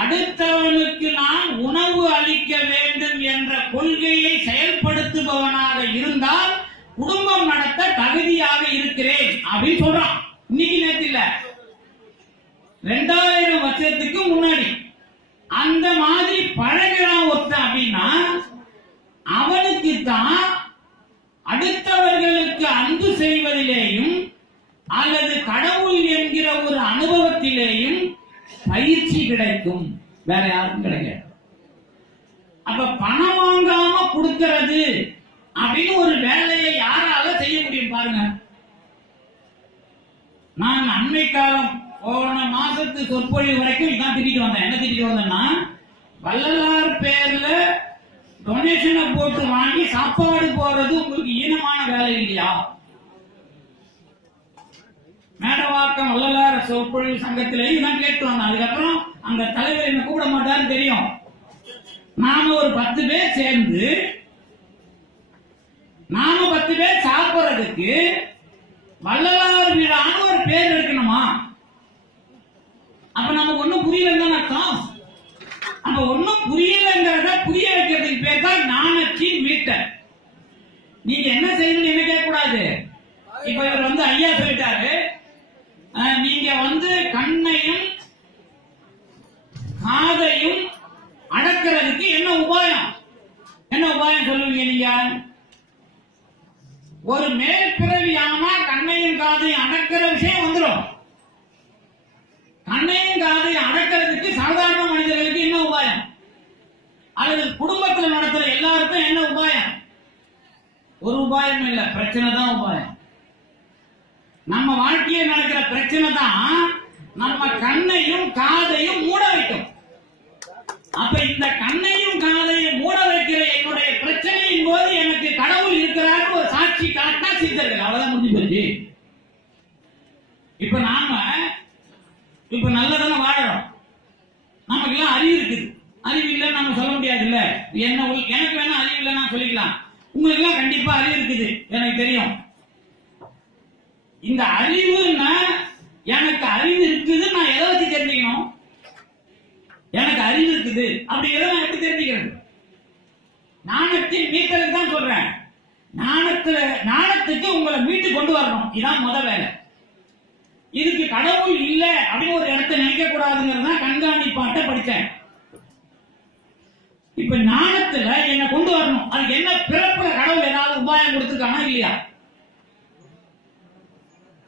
அடுத்தவனுக்கு நான் உணவு அளிக்க வேண்டும் என்ற கொள்கையை செயல்படுத்துபவனாக இருந்தால் குடும்பம் நடத்த தகுதியாக இருக்கிறேன் அப்படின்னு சொல்றான். இன்னைக்கு நேற்று இல்ல, 2000 வருஷத்துக்கு முன்னாடி அந்த மாதிரி பழகிறான் ஒருத்தன் அப்படின்னா அவனுக்கு தான் அடுத்தவர்களுக்கு அன்பு செய்வதிலேயும் அல்லது கடவுள் என்கிற ஒரு அனுபவத்திலேயும் பயிற்சி கிடைக்கும், வேற யாருக்கும் கிடைக்காது. அப்ப பணம் வாங்காம கொடுக்கிறது அப்படின்னு ஒரு வேலையை யாரால செய்ய முடியும் பாருங்க. நான் அண்மை காலம் போன மாசத்து சொற்பொழிவு வரைக்கும் இதான் திட்டிட்டு வந்தேன். என்ன திட்டிட்டு வந்தேன்னா, வள்ளலார் பேர்ல டொனேஷனை போட்டு வாங்கி சாப்பாடு போறது உங்களுக்கு ஈனமான வேலை இல்லையா? மேடவாக்கம் வள்ளலார் சொற்பொழிவு சங்கத்திலேயே நான் கேட்டு வந்தேன். அதுக்கப்புறம் அந்த தலைவர் என்ன கூப்பிட மாட்டாருன்னு தெரியும். நாம ஒரு 10 பேர் சேர்ந்து நாம 10 பேர் சாப்பிடுறதுக்கு வள்ளலார் வீடான ஒரு பேர் எடுக்கணுமா? அப்ப நமக்கு ஒண்ணும் புரியலன்னு அர்த்தம். அப்ப ஒண்ணும் புரியலங்கிறத புரிய வைக்கிறதுக்கு பேர் தான் ஞானத்தின் மீட்டர். நீங்க என்ன செய்யணும்னு என்ன கேட்க கூடாது. இப்ப இவர் ஐயா சொல்லிட்டாரு, நீங்க கண்ணையும் காதையும் அடக்கிறதுக்கு என்ன உபாயம், என்ன உபாயம் சொல்லுவீங்க நீங்க? ஒரு மேல் பிறவியானா கண்ணையும் காதையும் அடக்கிற விஷயம் வந்துடும். கண்ணையும் காதையும் அடக்கிறதுக்கு சாதாரண மனிதர்களுக்கு என்ன உபாயம், அல்லது குடும்பத்தில் நடத்துற எல்லாருக்கும் என்ன உபாயம்? ஒரு உபாயம் இல்ல, பிரச்சனை தான் உபாயம். நம்ம வாழ்க்கையில் நடக்கிற பிரச்சனை தான் நம்ம கண்ணையும் காதையும் மூட வைக்கும். அப்ப இந்த கண்ணையும் காதையும் மூட வைக்கிற என்னுடைய பிரச்சனையின் போது எனக்கு கடவுள் இருக்கிறார் ஒரு சாட்சி காட்டினா சித்தர்கள், அவ்வளவுதான் முடிஞ்சு போச்சு. இப்ப நாம நல்லதான வாழறோம், நமக்கு எல்லாம் அறிவு இருக்குது. அறிவு இல்லைன்னு நம்ம சொல்ல முடியாது இல்ல. என்ன எனக்கு வேணா அறிவு இல்லைன்னா சொல்லிக்கலாம், உங்களுக்கு எல்லாம் கண்டிப்பா அறிவு இருக்குது எனக்கு தெரியும். இந்த அறிவுன்னா எனக்கு அறிவு இருக்குது, நான் எதை வச்சு தெரிஞ்சுக்கணும்? எனக்கு அறிவு இருக்குது அப்படிங்கிறத நான் எப்படி தெரிஞ்சுக்கிறது? ஞானத்தின் மீட்டலுக்கு தான் சொல்றேன். ஞானத்துக்கு உங்களை மீட்டு கொண்டு வரணும், இதான் முதல் வேலை. இதுக்கு கடவுள் இல்ல அப்படின்னு ஒரு இடத்தை நினைக்க கூடாதுங்கிறத கண்காணிப்பாட்ட படித்தேன். இப்ப ஞானத்துல என்ன கொண்டு வரணும். அதுக்கு என்ன பிறப்புல கடவுள் ஏதாவது உபாயம் கொடுத்துருக்கானா இல்லையா?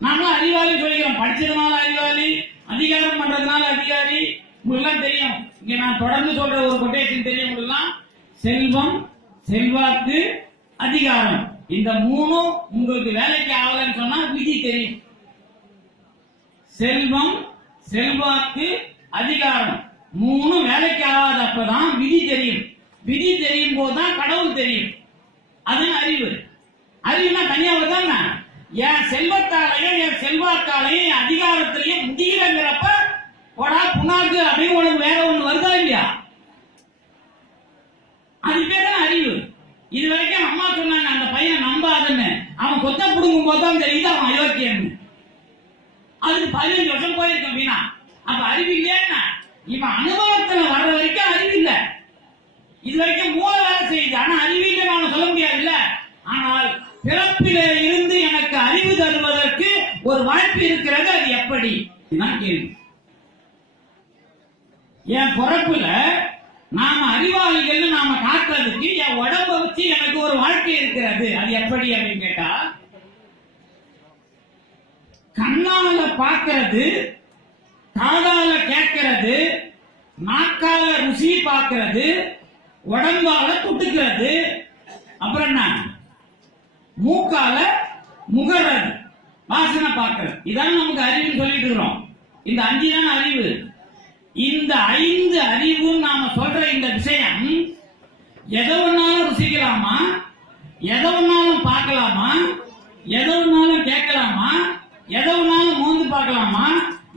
நாம அறிவாளி சொல்லிக்கிறோம், படிச்சதுனால அறிவாளி, அதிகாரம் பண்றதுனால அதிகாரி. உங்களுக்கு தெரியும், இங்க நான் தொடர்ந்து சொல்ற ஒரு கொட்டேஷன் தெரியும் உங்களுக்கு. செல்வம், செல்வாக்கு, அதிகாரம், இந்த மூணும் உங்களுக்கு வேலைக்கு ஆகலன்னு சொன்னா விதி தெரியும். செல்வம், செல்வாக்கு, அதிகாரம் மூணு வேலைக்கு ஆகாதப்பதான் விதி தெரியும். விதி தெரியும் போதுதான் கடவுள் தெரியும். அது அறிவு. அறிவுனா தனியாக தானே. என் செல்வத்தாலையும் என் செல்வாக்காலையும் என் அதிகாரத்திலையும் முடியலங்கிறப்ப போடா புண்ணாக்கு அப்படின்னு உனக்கு வேற ஒண்ணு வருதா இல்லையா? அது பேர் தான் அறிவு. இது வரைக்கும் அம்மா சொன்னாங்க அந்த பையன் நம்பாதுன்னு. அவன் சொத்தை புடுங்கும் போது தான் தெரியுது அவன் அயோக்கியன்னு. அதுக்கு 15 வருஷம் போயிருக்கேன் அப்படின்னா அப்ப அறிவு இல்லையா? இவன் அனுபவத்துல வர்ற வரைக்கும் அறிவு இல்லை. இது வரைக்கும் மூளை வேலை செய்யுது, ஆனா அறிவு இல்லை நான் சொல்ல முடியாது இல்ல. ஆனால் பிறப்பில இருந்து எனக்கு அறிவு தருவதற்கு ஒரு வாய்ப்பு இருக்கிறது, அது எப்படி? இதுதான் கேள்வி. என் பிறப்புல நாம அறிவாளிகள் நாம காட்டுறதுக்கு என் உடம்ப வச்சு எனக்கு ஒரு வாழ்க்கை இருக்கிறது, அது எப்படி அப்படின்னு கேட்டா, கண்ணால பார்க்கிறது, காதால கேட்கிறது, நாக்கால ருசி பார்க்கிறது, உடம்பால துட்டுக்கிறது, அப்புறம் என்ன, மூக்கால முகர்றது, வாசனை பார்க்கிறது. இதான் நமக்கு அறிவுன்னு சொல்லிட்டு இருக்கிறோம். இந்த 5 தான் அறிவு. இந்த 5 அறிவும் நாம சொல்ற இந்த விஷயம் எதை ஒன்னாலும் ருசிக்கலாமா, எதை ஒன்னாலும் பார்க்கலாமா, எதை ஒன்னாலும் கேட்கலாமா, எதை ஒன்னாலும் மோந்து பார்க்கலாமா,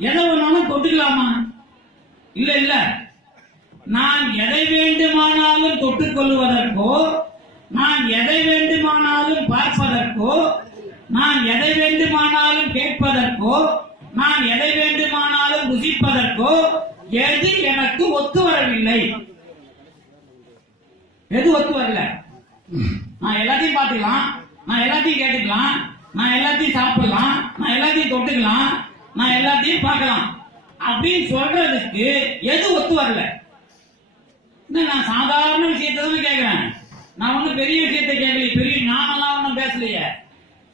எதை ஒன்னாலும் தொட்டுக்கலாமா? இல்ல இல்ல. நான் எதை வேண்டுமானாலும் தொட்டுக் கொள்வதற்கோ, நான் எதை வேண்டுமானாலும் பார்ப்பதற்கோ, நான் எதை வேண்டுமானாலும் கேட்பதற்கோ, நான் எதை வேண்டுமானாலும் ருசிப்பதற்கோ எது எனக்கு ஒத்து வரவில்லை. எது ஒத்து வரல? நான் எல்லாத்தையும் பார்த்துக்கலாம், நான் எல்லாத்தையும் கேட்டுக்கலாம், நான் எல்லாத்தையும் சாப்பிடலாம், நான் எல்லாத்தையும் தொட்டுக்கலாம், நான் எல்லாத்தையும் பார்க்கலாம் அப்படின்னு சொல்றதுக்கு எது ஒத்து வரல? நான் சாதாரண விஷயத்தை தான் கேட்கிறேன். நான் ஒன்னும் பெரிய விஷயத்தை கேட்கல, பெரிய ஞானம்லாம் ஒன்னும் பேசலையே.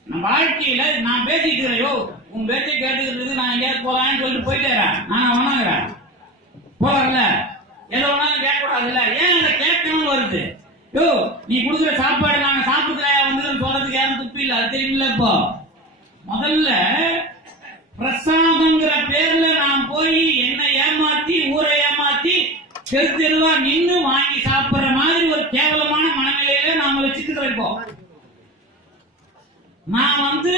நான் வாழ்க்கையில நான் பேசிட்டு இருக்கிறேன். உன் பேச்சை கேட்டுக்கிறதுக்கு நான் எங்கேயாவது போலான்னு சொல்லிட்டு போயிட்டேன். நான் வேணாங்கிறேன், போகல, எதை வேணாலும் கேட்க கூடாதுல்ல. ஏன் அதை கேட்கணும்னு வருது? நீ கொடுக்குற சாப்பாடு நாங்க சாப்பிடுற வந்து சொல்றதுக்கு யாரும் துப்பி இல்ல, அது தெரியுமில்ல. இப்போ முதல்ல பிரசாதங்கிற பேர்ல நான் போய் என்ன ஏமாத்தி, ஊரை ஏமாத்தி, தெரு தெருவா நின்று வாங்கி சாப்பிடுற மாதிரி ஒரு கேவலமான மனநிலையில நாம வச்சுட்டு இருப்போம். நான் வந்து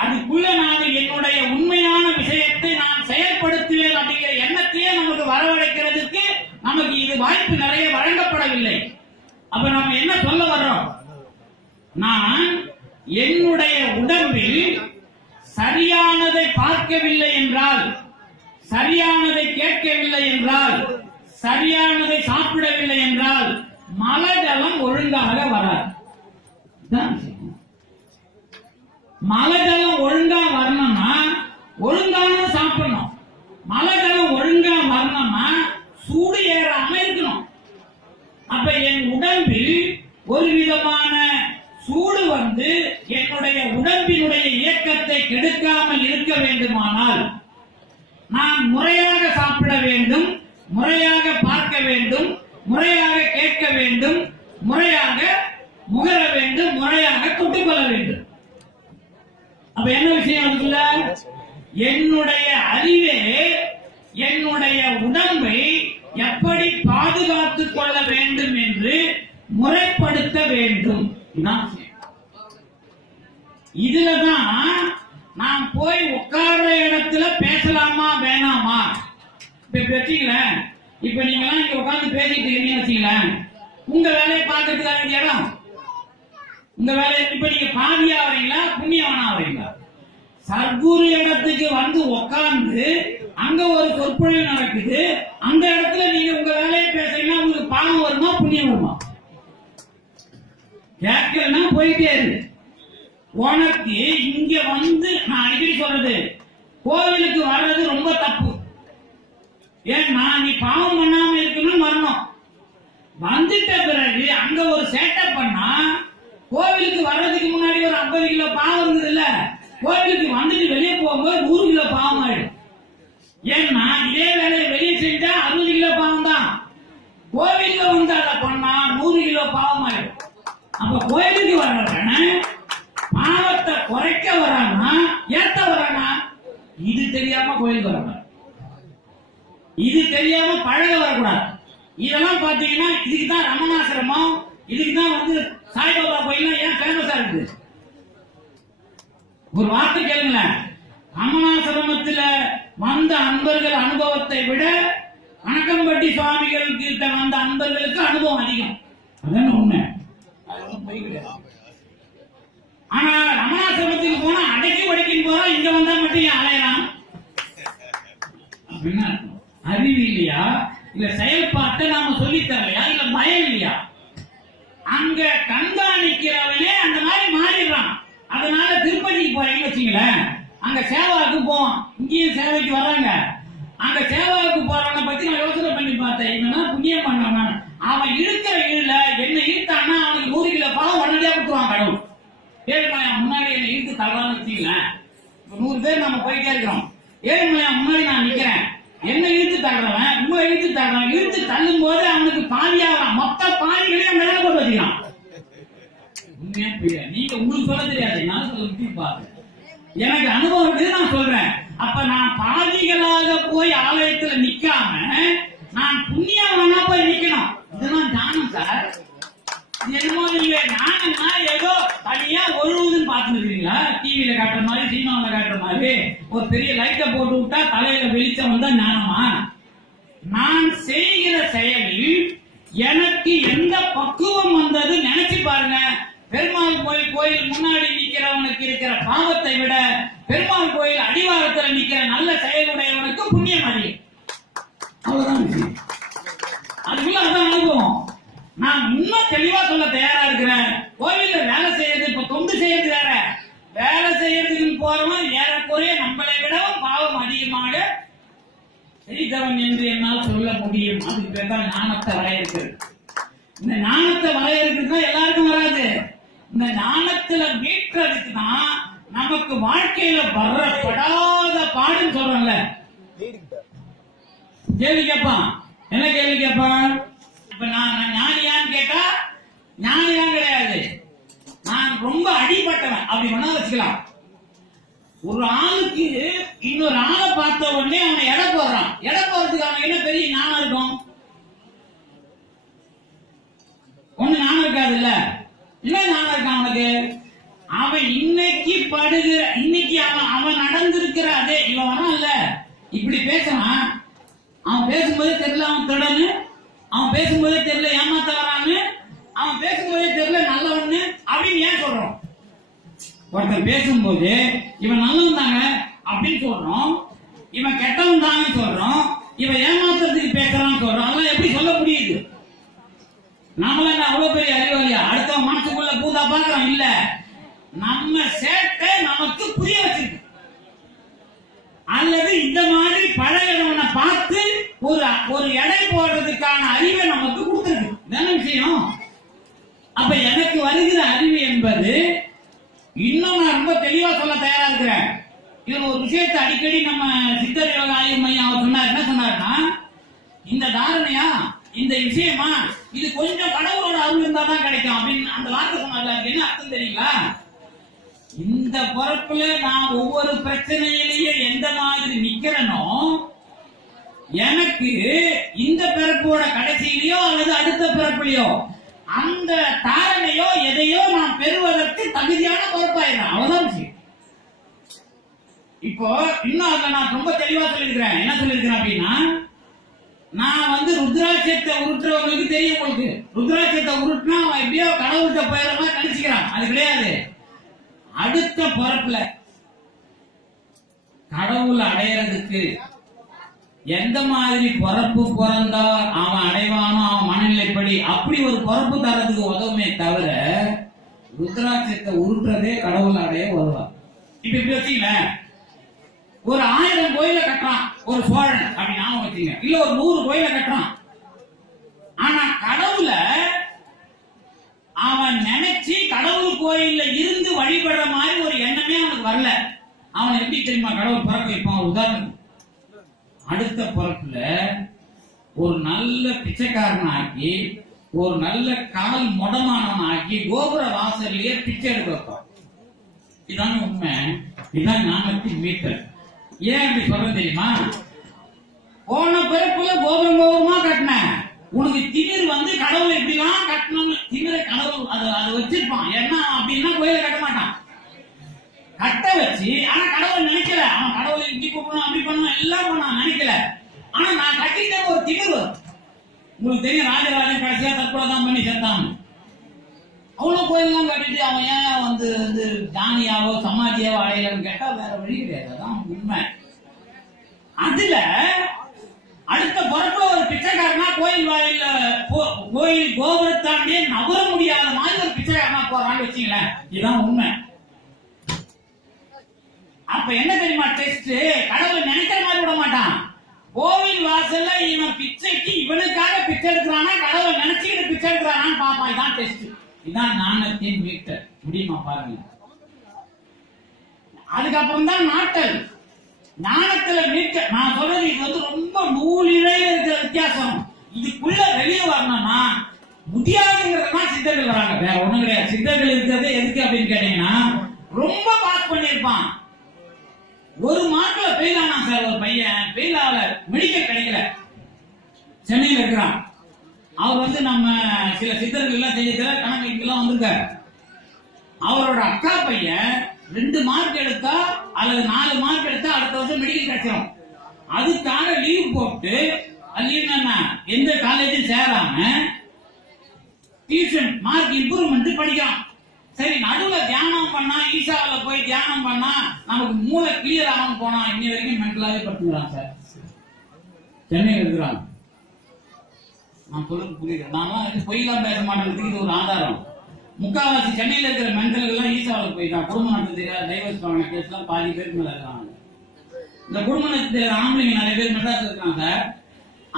அதுக்குள்ள நான் என்னுடைய உண்மையான விஷயத்தை நான் செயல்படுத்துவேன் அப்படிங்கிற எண்ணத்தையே நமக்கு வரவழைக்கிறதுக்கு நமக்கு இது வாய்ப்பு நிறைய வழங்கப்படவில்லை. அப்ப நம்ம என்ன சொல்ல வர்றோம்? நான் என்னுடைய உடம்பில் சரியானதை பார்க்கவில்லை என்றால், சரியானதை கேட்கவில்லை என்றால், சரியானதை சாப்பிடவில்லை என்றால் மலஜலம் ஒழுங்காக வராது. மலஜலம் ஒழுங்கா வரணும்னா ஒழுங்காக சாப்பிடணும். மலஜலம் ஒழுங்கா வரணும்னா சூடு ஏறாம இருக்கணும். அப்ப என் உடம்பில் ஒரு விதமான சூடு வந்து என்னுடைய உடம்பினுடைய இயக்கத்தை கெடுக்காமல் இருக்க வேண்டுமானால் நான் முறையாக சாப்பிட வேண்டும், முறையாக பார்க்க வேண்டும், முறையாக கேட்க வேண்டும், முறையாக முகர வேண்டும், முறையாக தொட்டுக்கொள்ள வேண்டும். அப்ப என்ன விஷயம் இருக்குல்ல? என்னுடைய அறிவே என்னுடைய உடம்பை எப்படி பாதுகாத்துக் கொள்ள வேண்டும் என்று முறைப்படுத்த வேண்டும். இதுலதான் நான் போய் உட்கார்ற இடத்துல பேசலாமா வேணாமா? இப்ப வச்சுங்களேன், இப்ப நீங்க எல்லாம் இங்க உட்கார்ந்து பேசிட்டு இருக்கீங்கன்னு வச்சுங்களேன், உங்க வேலையை பார்க்கறதுக்கு வேண்டிய இடம் உங்க வேலையை. இப்ப நீங்க பாவியா வரீங்களா, புண்ணியவனா வரீங்களா? சர்க்குரு இடத்துக்கு வந்து உட்கார்ந்து அங்க ஒரு சொற்பொழிவு நடக்குது, அந்த இடத்துல நீங்க உங்க வேலையை பேசுறீங்கன்னா உங்களுக்கு பாவம் வருமா, புண்ணியம் வருமா? கேட்கலன்னா போயிட்டே இருக்கு. உனக்கு இங்க வந்து நான் அடிக்கடி சொல்றது, கோவிலுக்கு வர்றது ரொம்ப தப்பு. ஏன்னா நீ பாவம் பண்ணாம இருக்கணும் வரணும். வந்துட்ட பிறகு அங்க ஒரு சேட்டப் பண்ணா, கோவிலுக்கு வர்றதுக்கு முன்னாடி ஒரு 50 கிலோ பாவம் இருந்தது இல்ல, கோவிலுக்கு வந்துட்டு வெளியே போகும்போது 100 கிலோ பாவம் ஆயிடும். ஏன்னா இதே வேலையை வெளியே செஞ்சா 60 கிலோ பாவம் தான், கோவிலுக்கு வந்து அதை பண்ணா 100 கிலோ பாவம் ஆயிடும். அப்ப கோயிலுக்கு வர்றவன பாவத்தை குறைக்க வரானா ஏத்த வரானா? இது தெரியாம கோயிலுக்கு வர, இது தெரியாம பழக வரக்கூடாது. இதெல்லாம் பாத்தீங்கன்னா இதுக்குதான் ரமணாசிரமம், இதுக்குதான் வந்து சாய்பாபா கோயில் ஏன் ஃபேமஸா இருக்கு? ஒரு வார்த்தை கேளுங்களேன், ரமணாசிரமத்தில் வந்த அன்பர்கள் அனுபவத்தை விட கணக்கம்பட்டி சுவாமிகள் கிட்ட வந்த அன்பர்களுக்கு அனுபவம் அதிகம். அதான் உண்மை. ஆனா ரமணாசிரமத்துக்கு போனா அடக்கி ஒடுக்கின்னு போறோம், இங்க வந்தா மட்டும் அலையலாம் அப்படின்னா அறிவு இல்லையா? இல்ல செயல்பாட்டை நாம சொல்லி தரலையா? இல்ல பயம் இல்லையா? அங்க கண்காணிக்கிறவனே அந்த மாதிரி மாறிடுறான். அதனால திருப்பதிக்கு போறீங்கன்னு வச்சுங்களேன், அங்க சேவாவுக்கு போவான், இங்கேயும் சேவைக்கு வர்றாங்க. அங்க சேவாவுக்கு போறவனை பத்தி நான் யோசனை பண்ணி பார்த்தேன். என்னன்னா புண்ணியம் பண்ணவன் அவன் இருக்கிற இல்ல என்ன இழுத்தான்னா அவனுக்கு 100 கிலோ பாவம் உடனடியா கொடுத்துருவான் கடவுள். ஏழுமலையா முன்னாடி என்ன இழுத்து தரலான்னு வச்சுங்களேன், 100 பேர் நம்ம போயிட்டே இருக்கிறோம். ஏழுமலையா முன்னாடி நான் நிக்கிறேன், என்ன இழுத்து தள்ளுறவன் உங்களை இழுத்து தள்ளுறவன், இழுத்து தள்ளும் போது அவனுக்கு பாதியாகிறான். மொத்த பாதிகளையும் மேல போட்டு வச்சுக்கலாம். உண்மையா புரியா? நீங்க உங்களுக்கு சொல்ல தெரியாது, என்னால சொல்ல முடியும் பாருங்க. எனக்கு அனுபவம் இருக்குது, நான் சொல்றேன். அப்ப நான் பாவிகளாக போய் ஆலயத்துல நிக்காம நான் புண்ணியவனா போய் நிக்கணும். இதெல்லாம் ஞானம் சார். என்னமோ இல்ல ஞானம்னா ஏதோ தனியா ஒழுகுதுன்னு பாத்துருக்கீங்களா? டிவியில காட்டுற மாதிரி, சினிமாவில காட்டுற மாதிரி ஒரு பெரிய லைட்டை போட்டு விட்டா தலையில வெளிச்சம் வந்தா ஞானமா? நான் செய்கிற செயலில் எனக்கு எந்த பக்குவம் வந்தது நினைச்சு பாருங்க. பெருமாள் கோயில் முன்னாடி நிக்கிறவனுக்கு இருக்கிற பாவத்தை விட பெருமாள் கோயில் அடிவாரத்தில் நிக்கிற நல்ல செயலுடையவனுக்கு புண்ணியம் அதிகம். அவ்வளவுதான் விஷயம். அதுக்குள்ள அதான் அனுபவம். நான் இன்னும் தெளிவா சொல்ல தயாரா இருக்கிறேன். கோவில்ல வேலை செய்யறது, இப்ப தொண்டு செய்யறது வேற. வேலை செய்யறதுக்கு போறவன் ஏறக்குறைய நம்மளை விடவும் பாவம் அதிகமாக செய்தவன் என்று என்னால் சொல்ல முடியும். அதுக்கு பேர் தான் ஞானத்தை வரையறுக்கிறது. இந்த ஞானத்தை வரையறுக்கிறது எல்லாருக்கும் வராது. இந்த ஞானத்துல மீட்கிறதுக்கு தான் நமக்கு வாழ்க்கையில வரப்படாத பாடுன்னு சொல்றோம்ல. கேள்வி கேட்பான், என்ன கேள்வி கேட்பான்? இப்ப நான் ஞானியான்னு கேட்டா ஞானியான் கிடையாது, நான் ரொம்ப அடிபட்டவன் அப்படி வேணா வச்சுக்கலாம். ஒரு ஆளுக்கு இன்னொரு ஆளை பார்த்த உடனே அவனை எடை போடுறான். எடை போடுறதுக்கு அவன் என்ன பெரிய ஞானம் இருக்கும்? ஒண்ணு ஞானம் இருக்காது இல்ல. என்ன ஞானம் இருக்கான் அவனுக்கு? அவன் இன்னைக்கு படுகிற, இன்னைக்கு அவன் நடந்திருக்கிற அதே இவன் வரான் இல்ல, இப்படி பேசுறான். அவன் பேசும்போதே தெரியல அவன் தொடன்னு, அவன் பேசும்போதே தெரியல ஏமாத்த வரான்னு, அவன் பேசும்போதே தெரியல நல்லவன்னு அப்படின்னு ஏன் சொல்றோம்? ஒருத்தன் பேசும்போது இவன் நல்லவன் தாங்க அப்படின்னு சொல்றோம், இவன் கெட்டவன் தாங்க சொல்றோம், இவன் ஏமாத்துறதுக்கு பேசுறான்னு சொல்றோம். அதெல்லாம் எப்படி சொல்ல முடியுது? நம்மள என்ன அவ்வளவு பெரிய அறிவாளியா? அடுத்த மனசுக்குள்ள பூதா பாக்குறோம் இல்ல, நம்ம சேட்டை நமக்கு புரிய வச்சிருக்கு. அல்லது இந்த மாதிரி பழகிறவனை பார்த்து ஒரு எடை போடுறதுக்கான அறிவை நமக்கு கொடுத்துருக்கு. தான விஷயம். அப்ப எனக்கு வருகிற அறிவு என்பது இன்னும் நான் ரொம்ப தெளிவா சொல்ல தயாரா இருக்கிறேன். இதுல ஒரு விஷயத்தை அடிக்கடி நம்ம சித்தர் யோக ஆய்வு மையம் அவர் சொன்னார். என்ன சொன்னார்னா, இந்த தாரணையா, இந்த விஷயமா, இது கொஞ்சம் கடவுளோட அருள் இருந்தா தான் கிடைக்கும் அப்படின்னு அந்த வார்த்தை சொன்னார்ல. என்ன அர்த்தம் தெரியுங்களா? இந்த பொறுப்புல நான் ஒவ்வொரு பிரச்சனையிலேயே எந்த மாதிரி நிக்கிறனோ, எனக்கு இந்த பிறப்போட கடைசியிலையோ அல்லது அடுத்த பிறப்புலையோ அந்த தாரணையோ எதையோ நான் பெறுவதற்கு தகுதியான பொறுப்பாயிடும். அவ்வளவுதான் விஷயம். இப்போ இன்னும் அதுல நான் ரொம்ப தெளிவா சொல்லியிருக்கிறேன். என்ன சொல்லியிருக்கிறேன் அப்படின்னா, நான் ருத்ராட்சத்தை உருட்டுறவங்களுக்கு தெரியும். உங்களுக்கு ருத்ராட்சத்தை உருட்டுனா அவன் எப்படியோ கடவுள்கிட்ட போயிடலாம் நினைச்சுக்கிறான். அது கிடையாது. அடுத்த பொறுப்புல கடவுள் அடையறதுக்கு எந்த மாதிரி பொறுப்பு பிறந்தா அவன் அடைவானோ அவன் மனநிலைப்படி அப்படி ஒரு பொறுப்பு தரதுக்கு உதவுமே தவிர ருத்ராட்சத்தை உருட்டுறதே கடவுள் அடைய உதவான். இப்ப இப்படி வச்சீங்கள, ஒரு 1000 கோயில கட்டுறான் ஒரு சோழன் அப்படின்னு ஞாபகம் வச்சீங்க, இல்ல ஒரு 100 கோயில கட்டுறான். ஆனா கடவுள அவன் நினைச்சு கடவுள் கோயில்ல இருந்து வழிபடுற மாதிரி ஒரு எண்ணமே அவனுக்கு வரல. அவன் எப்படி தெரியுமா கடவுள் பிறக்க வைப்பான்? உதாரணம், அடுத்த பிறப்புல ஒரு நல்ல பிச்சைக்காரன் ஆக்கி, ஒரு நல்ல கால் முடமானவன் ஆக்கி கோபுர வாசல்லையே பிச்சை எடுக்க வைப்பான். இதான உண்மை. இதான் ஞானத்தின் மீட்டர். ஏன் அப்படி சொல்ற தெரியுமா? போன பிறப்புல கோபுரம் கோபுரமா கட்டின உனக்கு திமிர் கடவுளை இப்படிலாம் கட்டணும், திமிரை கடவுள் அதை வச்சிருப்பான். ஏன்னா அப்படின்னா கோயில கட்ட மாட்டான், கட்ட வச்சு. ஆனா கடவுள் நினைக்கல, அவன் கடவுளை இப்படி கூப்பிடணும் அப்படி பண்ணணும் எல்லாம் பண்ணான், நினைக்கல. ஆனா நான் கட்டிட்ட ஒரு திமிர் வரும். உங்களுக்கு தெரியும், ராஜராஜன் கடைசியா தற்கொலை தான் பண்ணி செத்தான். அவ்வளவு கோயிலாம் கட்டிட்டு அவன் ஏன் ஜானியாவோ சமாதியாவோ அடையலன்னு கேட்டா வேற வழி கிடையாது. அதான் உண்மை. அதுல அடுத்த பொறுப்புல ஒரு பிச்சைக்காரனா கோயில் வாயில கோயில் கோபுரத்தாண்டியே நகர முடியாத மாதிரி ஒரு பிச்சைக்காரனா போறான்னு வச்சுங்களேன். இதுதான் உண்மை. அப்ப என்ன தெரியுமா டெஸ்ட்? கடவுள் நினைக்கிற மாதிரி விட மாட்டான். கோவில் வாசல்ல இவன் பிச்சைக்கு இவனுக்காக பிச்சை எடுக்கிறானா, கடவுள் நினைச்சுக்கிட்டு பிச்சை எடுக்கிறானான்னு பாப்பான். இதான் டெஸ்ட். இதான் ஞானத்தின் மீட்டர். முடியுமா பாருங்க. அதுக்கப்புறம் தான் நாட்டல். ஞானத்துல மீட்க நான் சொல்றது இது ரொம்ப நூலிழையில இருக்கிற வித்தியாசம். இதுக்குள்ள வெளியே வரணும்னா முடியாதுங்கிறதுதான் சித்தர்கள் வராங்க. வேற ஒண்ணும் கிடையாது. சித்தர்கள் இருக்கிறது எதுக்கு அப்படின்னு கேட்டீங்கன்னா, ரொம்ப பாஸ் பண்ணிருப்பான். ஒரு மார்க்ல ஃபெயில் ஆனா சார், ஒரு பையன் ஃபெயில் ஆகல, மெடிக்கல் கிடைக்கல, சென்னையில இருக்கிறான். அவர் வந்து நம்ம சில சித்தர்கள் எல்லாம் செஞ்சு கணக்கு எல்லாம் வந்திருக்காரு. அவரோட அக்கா பையன் 2 மார்க் எடுத்தா அல்லது 4 மார்க் எடுத்தா அடுத்த வருஷம் மெடிக்கல் கிடைச்சிடும். அதுக்காக லீவ் போட்டு, லீவ் எந்த காலேஜும் சேராம டியூஷன் மார்க் இம்ப்ரூவ்மெண்ட் படிக்கிறான். சரி, நடுவுல தியானம் பண்ணா, ஈசாவில போய் தியானம் பண்ணா நமக்கு மூளை கிளியர் ஆகாம போனா இன்னி வரைக்கும் மென்டலாவே படுத்துக்கிறான் சார். சென்னையில் இருக்கிறாங்க. நான் சொல்றது புரியுது. நான் பொய்லாம் பேச மாட்டேங்கிறதுக்கு இது ஒரு ஆதாரம். முக்காவாசி சென்னையில இருக்கிற மென்டல் எல்லாம் ஈசாவில போயிட்டான். குடும்ப நடத்த தெரியாது, டைவர்ஸ் பண்ண கேஸ் எல்லாம் பாதி பேருக்கு மேல இருக்காங்க. இந்த குடும்ப நடத்த தெரியாத ஆம்பளைங்க நிறைய பேர் மெட்ராஸ் இருக்காங்க.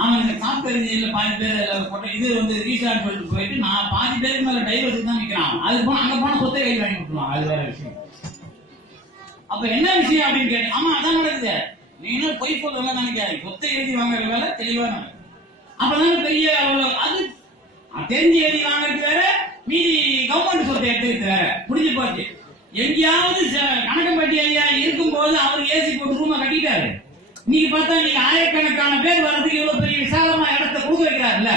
அவன் இந்த சாப்ட்வேர் இன்ஜினியர்ல பாதி பேர் போட்ட இது வந்து ரீசார்ஜ் பண்ணிட்டு போயிட்டு நான் பாதி பேருக்கு மேல டைவர்ஸ் தான் நிக்கிறான். அது போன அங்க போன சொத்தை கையில் வாங்கி கொடுத்துருவான். அது வேற விஷயம். அப்ப என்ன விஷயம் அப்படின்னு கேட்டு, ஆமா அதான் நடக்குது. நீ இன்னும் பொய் சொல்ல நினைக்காது. சொத்தை எழுதி வாங்குற வேலை தெளிவா நடக்குது. அப்பதான் பெரிய அது தெரிஞ்சு எழுதி வாங்குறது வேற, மீதி கவர்மெண்ட் சொத்தை எடுத்துக்கிறது வேற. புரிஞ்சு போச்சு. எங்கேயாவது கணக்கம்பட்டி ஐயா இருக்கும் போது அவர் ஏசி போட்டு ரூமை கட்டிட்டாரு. நீங்க பார்த்தா நீங்க ஆயிரக்கணக்கான பேர் வர்றதுக்கு இவ்வளவு பெரிய விசாலமா இடத்தை கொடுத்து வைக்கிறாருல்ல.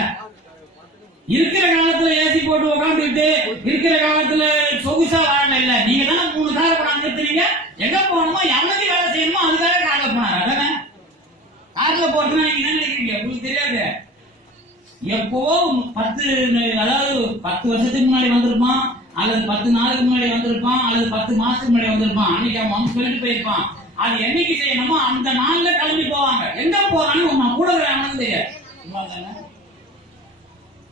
இருக்கிற காலத்துல ஏசி போட்டு உட்காந்துட்டு இருக்கிற காலத்துல சொகுசா வாழல இல்ல. நீங்க தானே 3 காரை கொண்டாந்து நிறுத்துறீங்க. எங்க போகணுமோ எவ்வளவு வேலை செய்யணுமோ அதுக்காக கார்ல போனாரு. அதானே கார்ல போறதுன்னா நீங்க என்ன நினைக்கிறீங்க? உங்களுக்கு தெரியாது. எப்போ 10 வருஷத்துக்கு முன்னாடி வந்திருப்பான், அல்லது 10 நாளுக்கு முன்னாடி வந்திருப்பான், அல்லது 10 மாசத்துக்கு முன்னாடி வந்திருப்பான். அன்னைக்கு அவன் சொல்லிட்டு போயிருப்பான். அது என்னைக்கு செய்யணுமோ அந்த நாள்ல கிளம்பி போவாங்க. எங்க போறான்னு நான் கூட தெரியாது.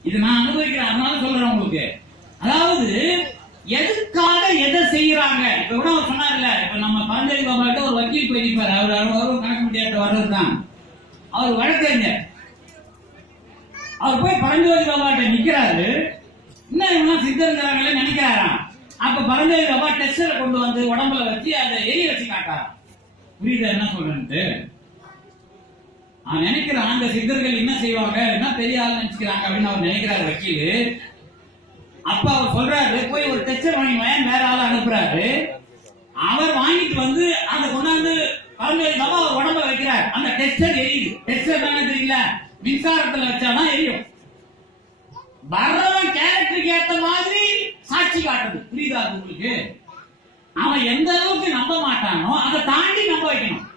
இது நான் அனுபவிக்கிறேன், அதனால சொல்றேன் உங்களுக்கு. அதாவது எதுக்காக எதை செய்யறாங்க. இப்ப கூட அவர் சொன்னார்ல, இப்ப நம்ம பரஞ்சோதி பாபாட்ட ஒரு வக்கீல் போயிருப்பாரு. அவர் கணக்கு முடியாத வர்றதுதான் அவர் வழக்கறிஞர். அவர் போய் பரஞ்சோதி பாபாட்ட நிக்கிறாரு. இன்னும் இவங்க சித்தர்களே நினைக்கிறாராம். அப்ப பரஞ்சோதி பாபா டெஸ்டரை கொண்டு வந்து உடம்புல வச்சு அதை எரிய வச்சு காட்டாராம். புரியுதா என்ன சொல்றேன்ட்டு? நான் நினைக்கிறேன் அந்த சித்தர்கள் என்ன செய்வாங்க, என்ன பெரிய ஆள் நினைச்சுக்கிறாங்க அப்படின்னு அவர் நினைக்கிறாரு வக்கீலு. அப்ப அவர் சொல்றாரு, போய் ஒரு டெஸ்டர் வாங்கி வேற ஆள் அனுப்புறாரு. அவர் வாங்கிட்டு வந்து அதை கொண்டாந்து பரஞ்சோதி பாபா அவர் உடம்புல வைக்கிறார். அந்த டெஸ்டர் எரியுது. டெஸ்டர் தானே தெரியல, மின்சாரத்துல வச்சாதான் எரியும். வர்றவன் கேரக்டருக்கு ஏற்ற மாதிரி சாட்சி காட்டுறது. புரியுதா உங்களுக்கு? அவன் எந்த அளவுக்கு நம்ப மாட்டானோ அதை தாண்டி நம்ப வைக்கணும்.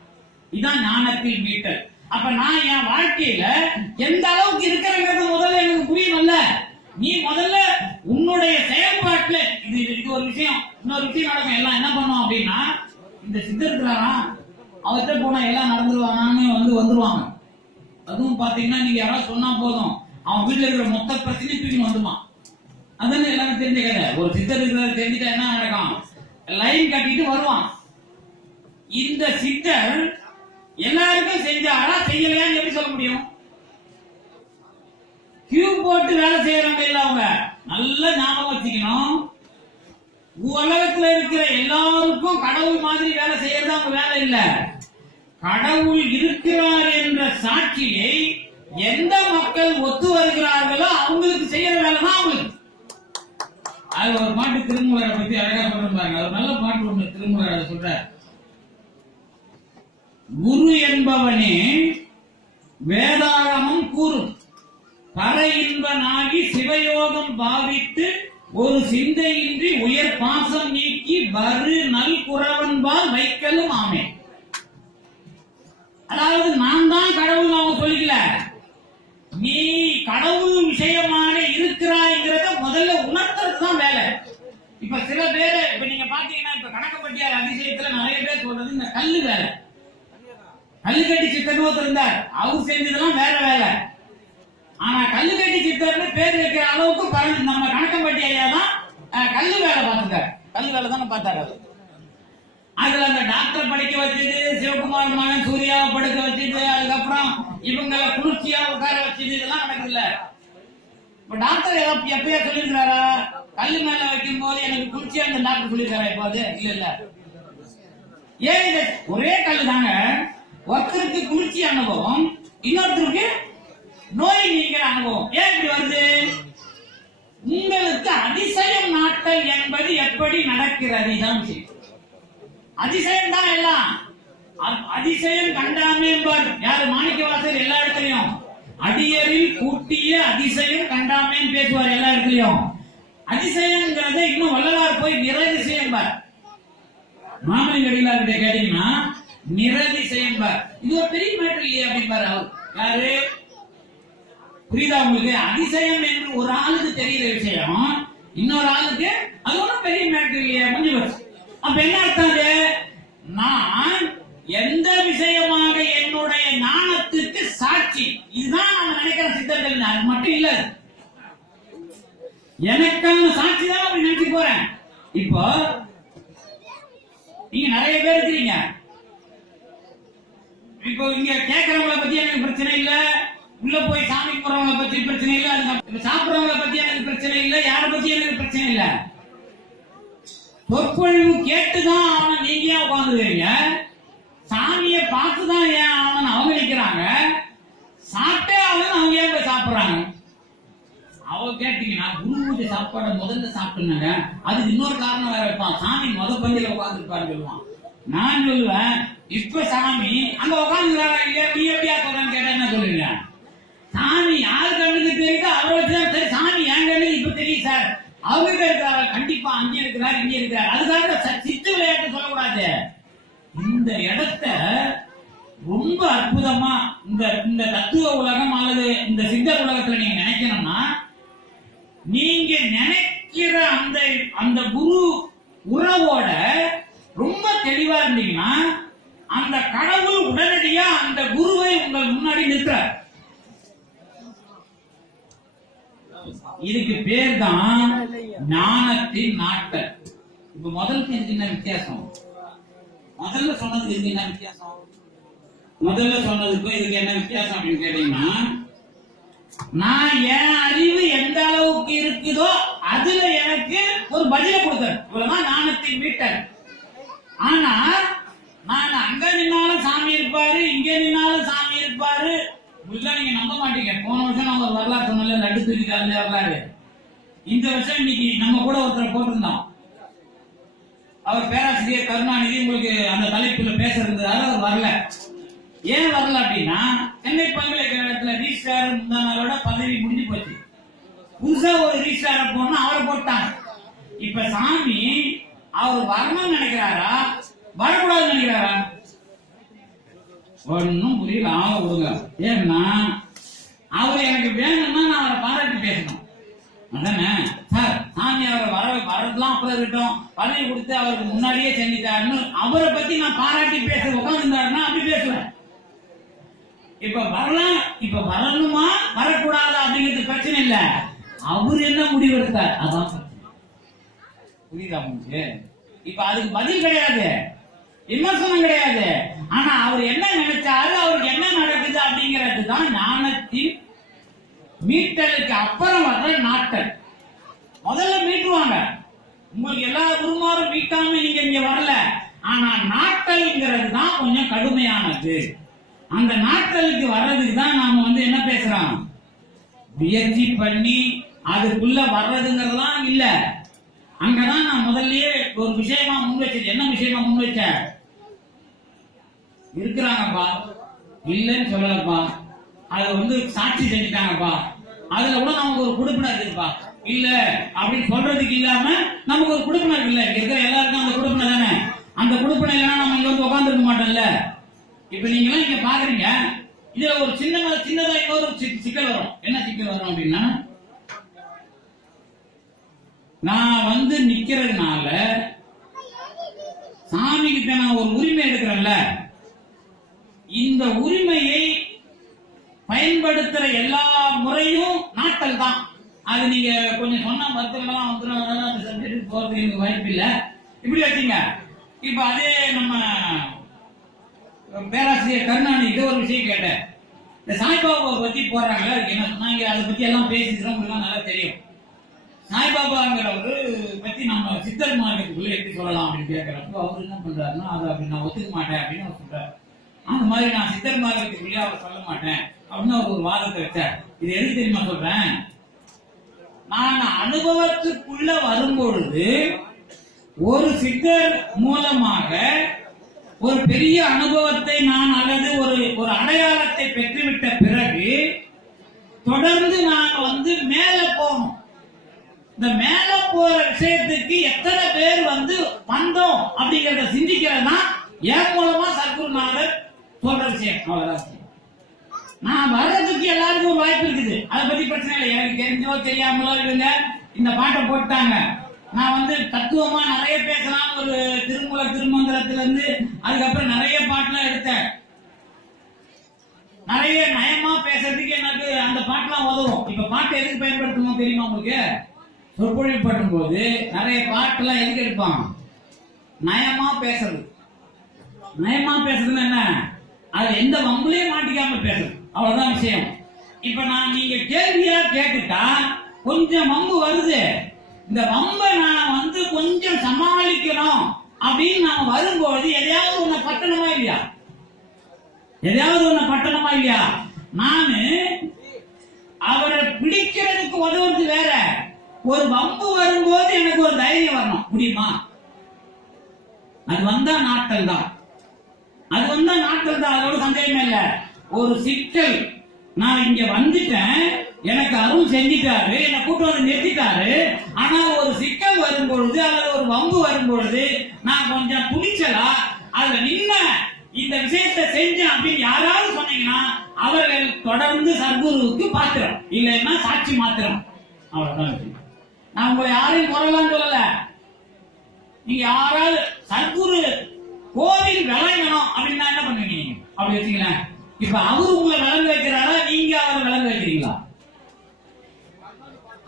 இதான் ஞானத்தில் மீட்டல். அப்ப நான் என் வாழ்க்கையில எந்த அளவுக்கு இருக்கிறேங்கிறது முதல்ல எனக்கு புரியணும்ல. நீ முதல்ல உன்னுடைய செயல்பாட்டுல இது ஒரு விஷயம், இன்னொரு விஷயம் நடக்கும். எல்லாம் என்ன பண்ணுவோம் அப்படின்னா, இந்த சித்தர் இருக்கிறாரா அவர்கிட்ட போனா எல்லாம் நடந்துருவாங்கன்னு வந்துருவாங்க. அதுவும் பாத்தீங்கன்னா நீங்க யாராவது சொன்னா போதும், அவன் வீட்டுல இருக்கிற மொத்த பிரச்சனையும் தூக்கி வந்துருவான். அதானே எல்லாரும் தெரிஞ்ச கதை. ஒரு சித்தர் இருக்கிறத தெரிஞ்சுட்டா என்ன நடக்கும், லைன் கட்டிட்டு வருவான். இந்த சித்தர் எல்லாருக்கும் செஞ்சாரா செய்யலையான்னு எப்படி சொல்ல முடியும்? கியூ போட்டு வேலை செய்யறவங்க இல்ல அவங்க. நல்ல ஞாபகம் வச்சுக்கணும். உலகத்துல இருக்கிற எல்லாருக்கும் கடவுள் மாதிரி வேலை செய்யறது அவங்க வேலை இல்ல. கடவுள் இருக்கிறார் என்ற சாட்சியை எந்த மக்கள் ஒத்து வருகிறார்களோ அவங்களுக்கு செய்யற வேலை தான் அவங்களுக்கு. அது ஒரு பாட்டு திருமூலரை பத்தி அழகா சொல்றாங்க. ஒரு நல்ல பாட்டு ஒண்ணு திருமூலர் சொல்ற, குரு என்பவனே வேதாகமம் கூறும் பர இன்பனாகி சிவயோகம் பாவித்து ஒரு சிந்தையின்றி உயர் பாசம் நீக்கி வரு நல் குறவன்பால் வைக்கலும் ஆமே. அதாவது நான் தான் கடவுள் அவங்க சொல்லிக்கல, நீ கடவுள் விஷயமாக இருக்கிறாய்ங்கிறத முதல்ல உணர்த்துறது தான் வேலை. இப்ப சில பேரு இப்ப நீங்க பாத்தீங்கன்னா, இப்ப கணக்கப்பட்டியார் அதிசயத்துல நிறைய பேர் சொல்றது இந்த கல்லு வேலை. கல்லுக்கட்டி சித்தர் ஒருத்தர் இருந்தார், அவர் செஞ்சதெல்லாம் வேற வேலை. ஆனா கல்லுக்கட்டி சித்தர்னு பேர் வைக்கிற அளவுக்கு நம்ம கணக்கம்பட்டி ஐயா தான் கல்லு வேலை பார்த்துட்டார். கல்லு வேலை தானே பார்த்தாரு. அதுல அந்த டாக்டர் படிக்க வச்சது, சிவகுமார் மகன் சூர்யாவை படுக்க வச்சது, அதுக்கப்புறம் இவங்களை குளிர்ச்சியா உட்கார வச்சது, இதெல்லாம் நடக்குதுல்ல. இப்ப டாக்டர் எப்பயா சொல்லிருக்காரா, கல்லு மேல வைக்கும் போது எனக்கு குளிர்ச்சியா அந்த டாக்டர் சொல்லிருக்காரா? இப்போ அது இல்ல இல்ல. ஏன் இது ஒரே கல்லு தாங்க. ஒருத்தருக்கு குளிர்ச்சி அனுபவம், இன்னொருத்தருக்கு நோய் நீங்கிற அனுபவம். ஏன் இப்படி வருது? உங்களுக்கு அதிசயம் நாட்டல் என்பது எப்படி நடக்கிறது? இதான் விஷயம். அதிசயம் தான் எல்லாம். அதிசயம் கண்டாமே யாரு? மாணிக்கவாசகர் எல்லா இடத்துலயும் அடியரில் கூட்டிய அதிசயம் கண்டாமேன்னு பேசுவார் எல்லா இடத்துலயும். அதிசயம்ங்கிறத இன்னும் வள்ளலார் போய் நிரதிசயம் பார். மாமலிங்கடிகளார் கிட்ட கேட்டீங்கன்னா நிரதிசயம் பார். இது ஒரு பெரிய மேட்டர் இல்லையா அப்படின்பாரு அவர். யாரு? புரியுதா உங்களுக்கு? அதிசயம் என்று ஒரு ஆளுக்கு தெரிகிற விஷயம் இன்னொரு ஆளுக்கு அது ஒன்றும் பெரிய மேட்டர் இல்லையா? முடிஞ்சு போச்சு. அப்ப என்ன அர்த்தம்? நான் எந்த விஷயமாக என்னுடைய ஞானத்துக்கு சாட்சி. இதுதான் நம்ம நினைக்கிற சித்தர்கள். அது மட்டும் இல்ல, எனக்கான சாட்சி தான் அப்படி நினைச்சு போறேன். இப்போ நீங்க நிறைய பேர் இருக்கிறீங்க. இப்போ இங்க கேட்கறவங்களை பத்தி எனக்கு பிரச்சனை இல்ல, உள்ள போய் சாமி போறவங்களை பத்தி பிரச்சனை இல்ல, சாப்பிடுறவங்களை பத்தி எனக்கு பிரச்சனை இல்ல, யாரை பத்தி எனக்கு பிரச்சனை இல்ல. சொற்பொழிவு கேட்டுதான் அவனை நீங்க ஏன் உட்காந்துருக்கீங்க? சாமியை பார்த்துதான் ஏன் அவன் அவங்க நிக்கிறாங்க? சாப்பிட்டே அவன் அவங்க ஏன் போய் சாப்பிடுறாங்க? அவங்க கேட்டீங்கன்னா குரு பூஜை சாப்பாடு முதல்ல சாப்பிட்டுனாங்க, அதுக்கு இன்னொரு காரணம் வேற வைப்பான். சாமி பந்தியில உட்கார்ந்து இருப்பான்னு சொல்லுவான். நான் சொல்லுவேன், இப்ப சாமி அங்க உட்காந்துக்கிறாரா இல்லையா? நீ எப்படியா சொல்றான்னு கேட்டா என்ன சொல்லுவீங்க? சாமி யார் கண்ணுக்கு தெரியுது அவரை வச்சுதான் சரி. சாமி என் கண்ணுக்கு இப்ப தெரியும் சார், அவங்க இருக்கிறாரா? கண்டிப்பா அங்கே இருக்கிறார், இங்கே இருக்கிறார். அதுக்காக சித்து விளையாட்டு சொல்லக்கூடாது. இந்த இடத்த ரொம்ப அற்புதமா இந்த தத்துவ உலகம் அல்லது இந்த சித்த உலகத்துல நீங்க நினைக்கணும்னா, நீங்க நினைக்கிற அந்த குரு உறவோட ரொம்ப தெளிவா இருந்தீங்கன்னா அந்த கடவுள் உடனடியா அந்த குருவை உங்கள் முன்னாடி நிற்கிறார். இதுக்கு பேர் தான் ஞானத்தின் நாட்டல். இப்ப முதல்ல என்ன வித்தியாசம்? முதல்ல சொன்னதுக்கு இதுக்கு என்ன வித்தியாசம்? முதல்ல சொன்னதுக்கும் இதுக்கு என்ன வித்தியாசம் அப்படின்னு கேட்டீங்கன்னா, நான் என் அறிவு எந்த அளவுக்கு இருக்குதோ அதுல எனக்கு ஒரு பதில கொடுத்தேன். இவ்வளவுதான் ஞானத்தின் மீட்டல். ஆனா நான் அங்க நின்னாலும் சாமி இருப்பாரு, இங்க நின்னாலும் சாமி இருப்பாரு. உள்ள நீங்க நம்ப மாட்டீங்க. போன வருஷம் நம்ம ஒரு வரலாறு சொன்னல, லட்டு தூக்கிட்டாரு வரலாறு. இந்த வருஷம் இன்னைக்கு நம்ம கூட ஒருத்தரை போட்டிருந்தோம். அவர் பேராசிரியர் கருணாநிதி. உங்களுக்கு அந்த தலைப்புல பேச இருந்ததால அவர் வரல. ஏன் வரல அப்படின்னா, சென்னை பல்கலைக்கழகத்துல ரீஸ்டார் முந்தானோட பதவி முடிஞ்சு போச்சு. புதுசா ஒரு ரீஸ்டார போனா அவரை போட்டாங்க. இப்ப சாமி அவர் வரணும்னு நினைக்கிறாரா, வரக்கூடாதுன்னு நினைக்கிறாரா? ஒன்னும் புரியல. ஆக விடுங்க. ஏன்னா அவர் எனக்கு வேணும்னா நான் அவரை பாராட்டி பேசணும். அதானே சார்? சாமி அவரை வரதெல்லாம் அப்புறம் இருக்கட்டும், பதவி கொடுத்து அவருக்கு முன்னாடியே செஞ்சுட்டாருன்னு அவரை பத்தி நான் பாராட்டி பேச உட்காந்துருந்தாருன்னா அப்படி பேசுவேன். இப்ப வரலாம், இப்ப வரணுமா வரக்கூடாதா அப்படிங்கிறது பிரச்சனை இல்ல. அவர் என்ன முடிவு எடுத்தார் அதான் பிரச்சனை. புரியுதா உங்களுக்கு? இப்ப அதுக்கு பதில் கிடையாது, விமர்சனம் கிடையாது. ஆனா அவர் என்ன நினைச்சாரு, அவருக்கு என்ன நடக்குது அப்படிங்கிறது தான் ஞானத்தின் மீட்டலுக்கு அப்புறம் வர்ற நாட்டல். முதல்ல மீட்டுவாங்க. உங்களுக்கு எல்லா குருமாரும் மீட்டாம நீங்க இங்க வரல. ஆனா நாட்டல்ங்கிறது தான் கொஞ்சம் கடுமையானது. அந்த நாட்டலுக்கு வர்றதுக்கு தான் நாம என்ன பேசுறோம், முயற்சி பண்ணி அதுக்குள்ள வர்றதுங்கிறதுலாம் இல்ல. அங்கதான் நான் முதல்லயே ஒரு விஷயமா முன் வச்சது. என்ன விஷயமா முன் வச்ச? இருக்கிறாங்கப்பா, இல்லன்னு சொல்லலப்பா, அது சாட்சி செஞ்சுட்டாங்கப்பா, அதுல கூட நமக்கு ஒரு குடுப்பினர் இருக்குப்பா, இல்ல அப்படின்னு சொல்றதுக்கு இல்லாம நமக்கு ஒரு குடுப்பினர் இல்ல. இருக்கிற எல்லாருக்கும் அந்த குடுப்பினர் தானே. அந்த குடுப்பினர் இல்லைன்னா நம்ம இங்க உட்காந்துருக்க மாட்டோம்ல. இப்ப நீங்க எல்லாம் இங்க பாக்குறீங்க, இதுல ஒரு சின்னதா இன்னொரு சிக்கல் வரும். என்ன சிக்கல் வரும் அப்படின்னா, நான் நிக்கிறதுனால சாமி கிட்ட நான் ஒரு உரிமை எடுக்கிறேன்ல, இந்த உரிமையை பயன்படுத்துற எல்லா முறையும் நாட்டல் தான். அது நீங்க கொஞ்சம் சொன்ன மருத்துவம் வந்துடும் போறதுக்கு வாய்ப்பு இல்லை. இப்படி வச்சீங்க. இப்ப அதே நம்ம பேராசிரியர் கருணாநிதி ஒரு விஷயம் கேட்டேன். இந்த சாய்பாபாவை பத்தி போடுறாங்களே, அதுக்கு என்ன சொன்னாங்க, அதை பத்தி எல்லாம் பேசிக்கிறோம், உங்களுக்கு நல்லா தெரியும். சாய்பாபாங்கிறவரு பத்தி நம்ம சித்தர் மார்க்கத்துக்குள்ள எப்படி சொல்லலாம் அப்படின்னு கேட்கிறப்போ அவர் என்ன பண்றாருன்னா, அதை அப்படி நான் ஒத்துக்க மாட்டேன் அப்படின்னு அவர் சொல்றாரு. அந்த மாதிரி நான் சித்தர் மார்க்கத்துக்குள்ளே அவர் சொல்ல மாட்டேன் அப்படின்னு அவர் ஒரு வாதத்தை வச்சார். இது எது தெரியுமா சொல்றேன்? நான் அனுபவத்துக்குள்ள வரும்பொழுது ஒரு சித்தர் மூலமாக ஒரு பெரிய அனுபவத்தை நான் அல்லது ஒரு அடையாளத்தை பெற்றுவிட்ட பிறகு தொடர்ந்து நான் மேல போகணும். இந்த மேல போற விஷயத்துக்கு எத்தனை பேர் வந்தோம் அப்படிங்கறத சிந்திக்கிறதா என் மூலமா சத்குருநாதர் சொல்ற விஷயம். அவ்வளவுதான். நான் வர்றதுக்கு எல்லாருக்கும் ஒரு வாய்ப்பு இருக்குது, அதை பத்தி பிரச்சனை இல்லை. எனக்கு தெரிஞ்சோ தெரியாமலோ இவங்க இந்த பாட்டை போட்டாங்க. நான் தத்துவமா நிறைய பேசலாம். ஒரு திருமூல திருமந்திரத்துல இருந்து அதுக்கப்புறம் நிறைய பாட்டுலாம் எடுத்தேன். நிறைய நயமா பேசுறதுக்கு எனக்கு அந்த பாட்டுலாம் உதவும். இப்ப பாட்டு எதுக்கு பயன்படுத்தணும் தெரியுமா உங்களுக்கு? சொற்பொழிவு பண்ணும் போது நிறைய பாட்டுலாம் எதுக்கு எடுப்பாங்க? நயமா பேசுறது. நயமா பேசுறதுன்னு என்ன? அது எந்த வம்புலயும் மாட்டிக்காம பேசுறது, அவ்வளவுதான் விஷயம். இப்ப நான் நீங்க கேள்வியா கேட்டுட்டா கொஞ்சம் வம்பு வருது. இந்த வம்பை நான் கொஞ்சம் சமாளிக்கணும் அப்படின்னு நாம வரும்போது எதையாவது ஒண்ணு பட்டணமா இல்லையா? எதையாவது ஒண்ணு பட்டணமா இல்லையா? நானு அவரை பிடிக்கிறதுக்கு உதவுறது வேற, ஒரு வம்பு வரும்போது எனக்கு ஒரு தைரியம் வரணும். முடியுமா? அது வந்தா நாட்கள் தான், அது வந்தா நாட்கள் தான், அதோட சந்தேகமே இல்ல. ஒரு சிக்கல், நான் இங்க வந்துட்டேன், எனக்கு அருள் செஞ்சிட்டாரு, என்னை கூட்டு வந்து நிறுத்திட்டாரு. ஆனா ஒரு சிக்கல் வரும்பொழுது அல்லது ஒரு வம்பு வரும்பொழுது நான் கொஞ்சம் துணிச்சலா அதுல நின்ன இந்த விஷயத்தை செஞ்சேன் அப்படின்னு யாராவது சொன்னீங்கன்னா அவர்கள் தொடர்ந்து சத்குருவுக்கு பாத்திரம், இல்லைன்னா சாட்சி மாத்திரம். அவ்வளவுதான். நான் உங்களை யாரையும் குறைலாம் சொல்லல. நீங்க யாராவது சத்குரு கோவில் விளங்கணும் அப்படின்னா என்ன பண்ணுவீங்க? அப்படி வச்சுங்களேன். இப்ப அவரு உங்களை விளங்க வைக்கிறாரா, நீங்க அவரை விளங்க வைக்கிறீங்களா?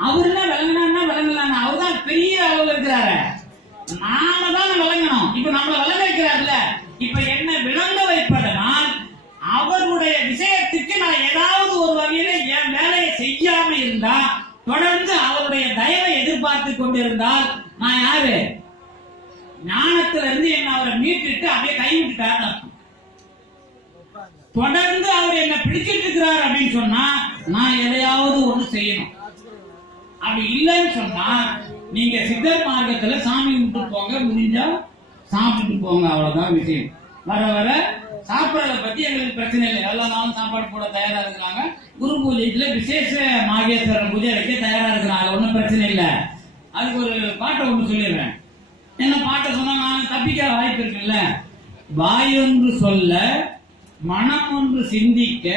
அவருன்னா விளங்கினா விளங்கலாம், அவர்தான் பெரிய அளவில் இருக்கிறாரு. நாம தான் விளங்கணும். இப்ப நம்மளை விளங்க வைக்கிறாருல, இப்ப என்ன விளங்க வைப்பதனால் அவருடைய விஷயத்துக்கு நான் ஏதாவது ஒரு வகையில என் வேலையை செய்யாம இருந்தா, தொடர்ந்து அவருடைய தயவை எதிர்பார்த்து கொண்டிருந்தால் நான் யாரு? ஞானத்துல இருந்து என்ன அவரை மீட்டுட்டு அப்படியே கைவிட்டுட்டாரு. தொடர்ந்து அவர் என்ன பிடிச்சிட்டு இருக்கிறார் அப்படின்னு சொன்னா நான் எதையாவது ஒண்ணு செய்யணும். அப்படி இல்லைன்னு சொன்னா நீங்க சித்தர் மார்க்கத்துல சாமி கும்பிட்டு போங்க, முடிஞ்சா சாப்பிட்டு போங்க, அவ்வளவுதான் விஷயம். வர வர சாப்பிடறத பத்தி எங்களுக்கு பிரச்சனை இல்லை. எல்லா நாளும் சாப்பாடு போட தயாரா இருக்கிறாங்க. குரு பூஜைக்குள்ள விசேஷ மாகேஸ்வரன் பூஜை வைக்க தயாரா இருக்கிறாங்க, ஒன்னும் பிரச்சனை இல்லை. அதுக்கு ஒரு பாட்டை ஒண்ணு சொல்லிடுறேன். என்ன பாட்டை சொன்னா நான் தப்பிக்க வாய்ப்பு இருக்குல்ல. வாய் ஒன்று சொல்ல, மனம் ஒன்று சிந்திக்க,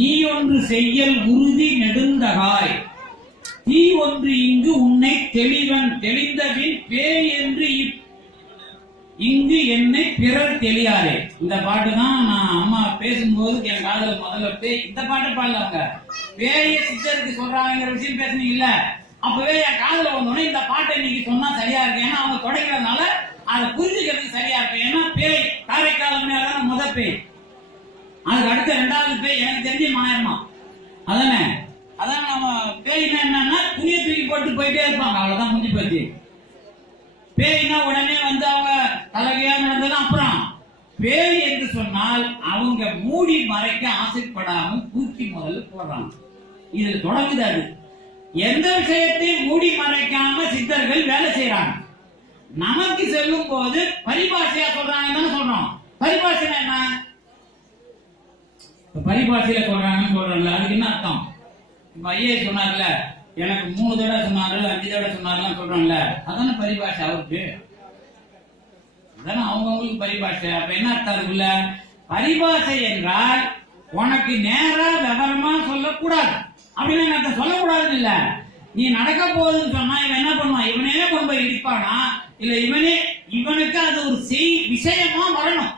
நீ ஒன்று செய்யல் உறுதி நெடுந்தகாய், தீ ஒன்று இங்கு உன்னை தெளிவன் தெளிந்தபின் பேய் என்று இங்கு என்னை பிறர் தெளியாரே. இந்த பாட்டு தான் நான் அம்மா பேசும்போது என் காதல முதல்ல இந்த பாட்டு பாடலவங்க பேய சித்தருக்கு சொல்றாங்கிற விஷயம் பேசுனீங்கல்ல, அப்பவே என் காதல வந்தோடனே இந்த பாட்டை இன்னைக்கு சொன்னா சரியா இருக்கு. ஏன்னா அவங்க தொடங்கிறதுனால அதை புரிஞ்சுக்கிறதுக்கு சரியா இருக்கு. ஏன்னா பேய் காரைக்காலம் முத பேய், அதுக்கு அடுத்த ரெண்டாவது பேய் எனக்கு தெரிஞ்சு மாயமா. அதானே? அதான் நம்ம பேய்னா என்னன்னா துணியை தூக்கி போட்டு போயிட்டே இருப்பாங்க, அவ்வளவுதான், முடிஞ்சு போச்சு. பேய்னா உடனே அவங்க தலைகையா நடந்தது. அப்புறம் பேய் என்று சொன்னால் அவங்க மூடி மறைக்க ஆசைப்படாமல் தூக்கி முதல்ல போடுறாங்க. இது தொடங்குது. அது எந்த விஷயத்தையும் மூடி மறைக்காம சித்தர்கள் வேலை செய்யறாங்க. நமக்கு செல்லும் போது பரிபாஷையா சொல்றாங்கன்னு சொல்றோம். பரிபாஷை என்ன? பரிபாஷையில சொல்றாங்கன்னு சொல்றோம்ல, அதுக்கு என்ன அர்த்தம்? ஐயா சொன்னார்ல, எனக்கு 3 தடவை சொன்னாரு, 5 தடவை சொன்னாருலாம் சொல்றோம்ல, அதான பரிபாஷை அவருக்கு. அதான அவங்களுக்கு பரிபாஷை. அப்ப என்ன அர்த்தம் இருக்குல்ல? பரிபாஷை என்றால் உனக்கு நேரா விவரமா சொல்லக்கூடாது அப்படின்னு அர்த்தம். சொல்லக்கூடாதுன்னு இல்ல, நீ நடக்க போகுதுன்னு சொன்னா இவன் என்ன பண்ணுவான்? இவனே கொண்டு போய் இடிப்பானா, இல்ல இவனுக்கு அது ஒரு விஷயமா வரணும்.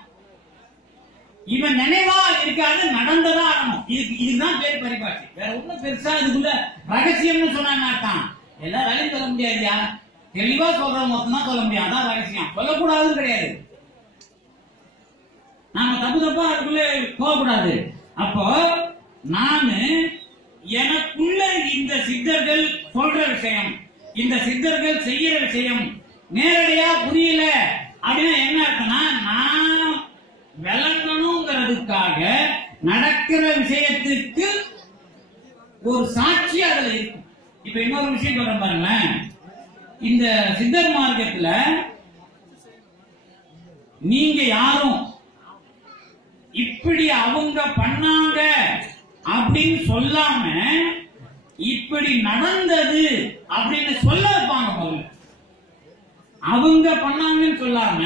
இவன் நினைவா இருக்காது, நடந்ததா ஆகணும். இதுதான் பேர் பரிபாஷை. வேற ஒண்ணும் பெருசா இதுக்குள்ள ரகசியம்னு சொன்னா அர்த்தம். எல்லாராலையும் சொல்ல முடியாதுயா, தெளிவா சொல்றவங்க மொத்தம் சொல்ல முடியாது, அதான் ரகசியம். சொல்லக்கூடாதுன்னு கிடையாது. நாம தப்பா அதுக்குள்ள போகக்கூடாது. அப்போ நானு எனக்குள்ள இந்த சித்தர்கள் சொல்ற விஷயம், இந்த சித்தர்கள் செய்யற விஷயம் நேரடியா புரியல அப்படின்னா என்ன அர்த்தம்னா, நான் விளங்கணுங்கிறதுக்காக நடக்கிற விஷயத்துக்கு ஒரு சாட்சி அதுல இருக்கும். இப்ப இன்னொரு விஷயம் சொல்றேன் பாருங்களேன். இந்த சித்தர் மார்க்கத்துல நீங்க யாரும் இப்படி அவங்க பண்ணாங்க அப்படின்னு சொல்லாம இப்படி நடந்தது அப்படின்னு சொல்ல வைப்பாங்க. முதல்ல அவங்க பண்ணாங்கன்னு சொல்லாம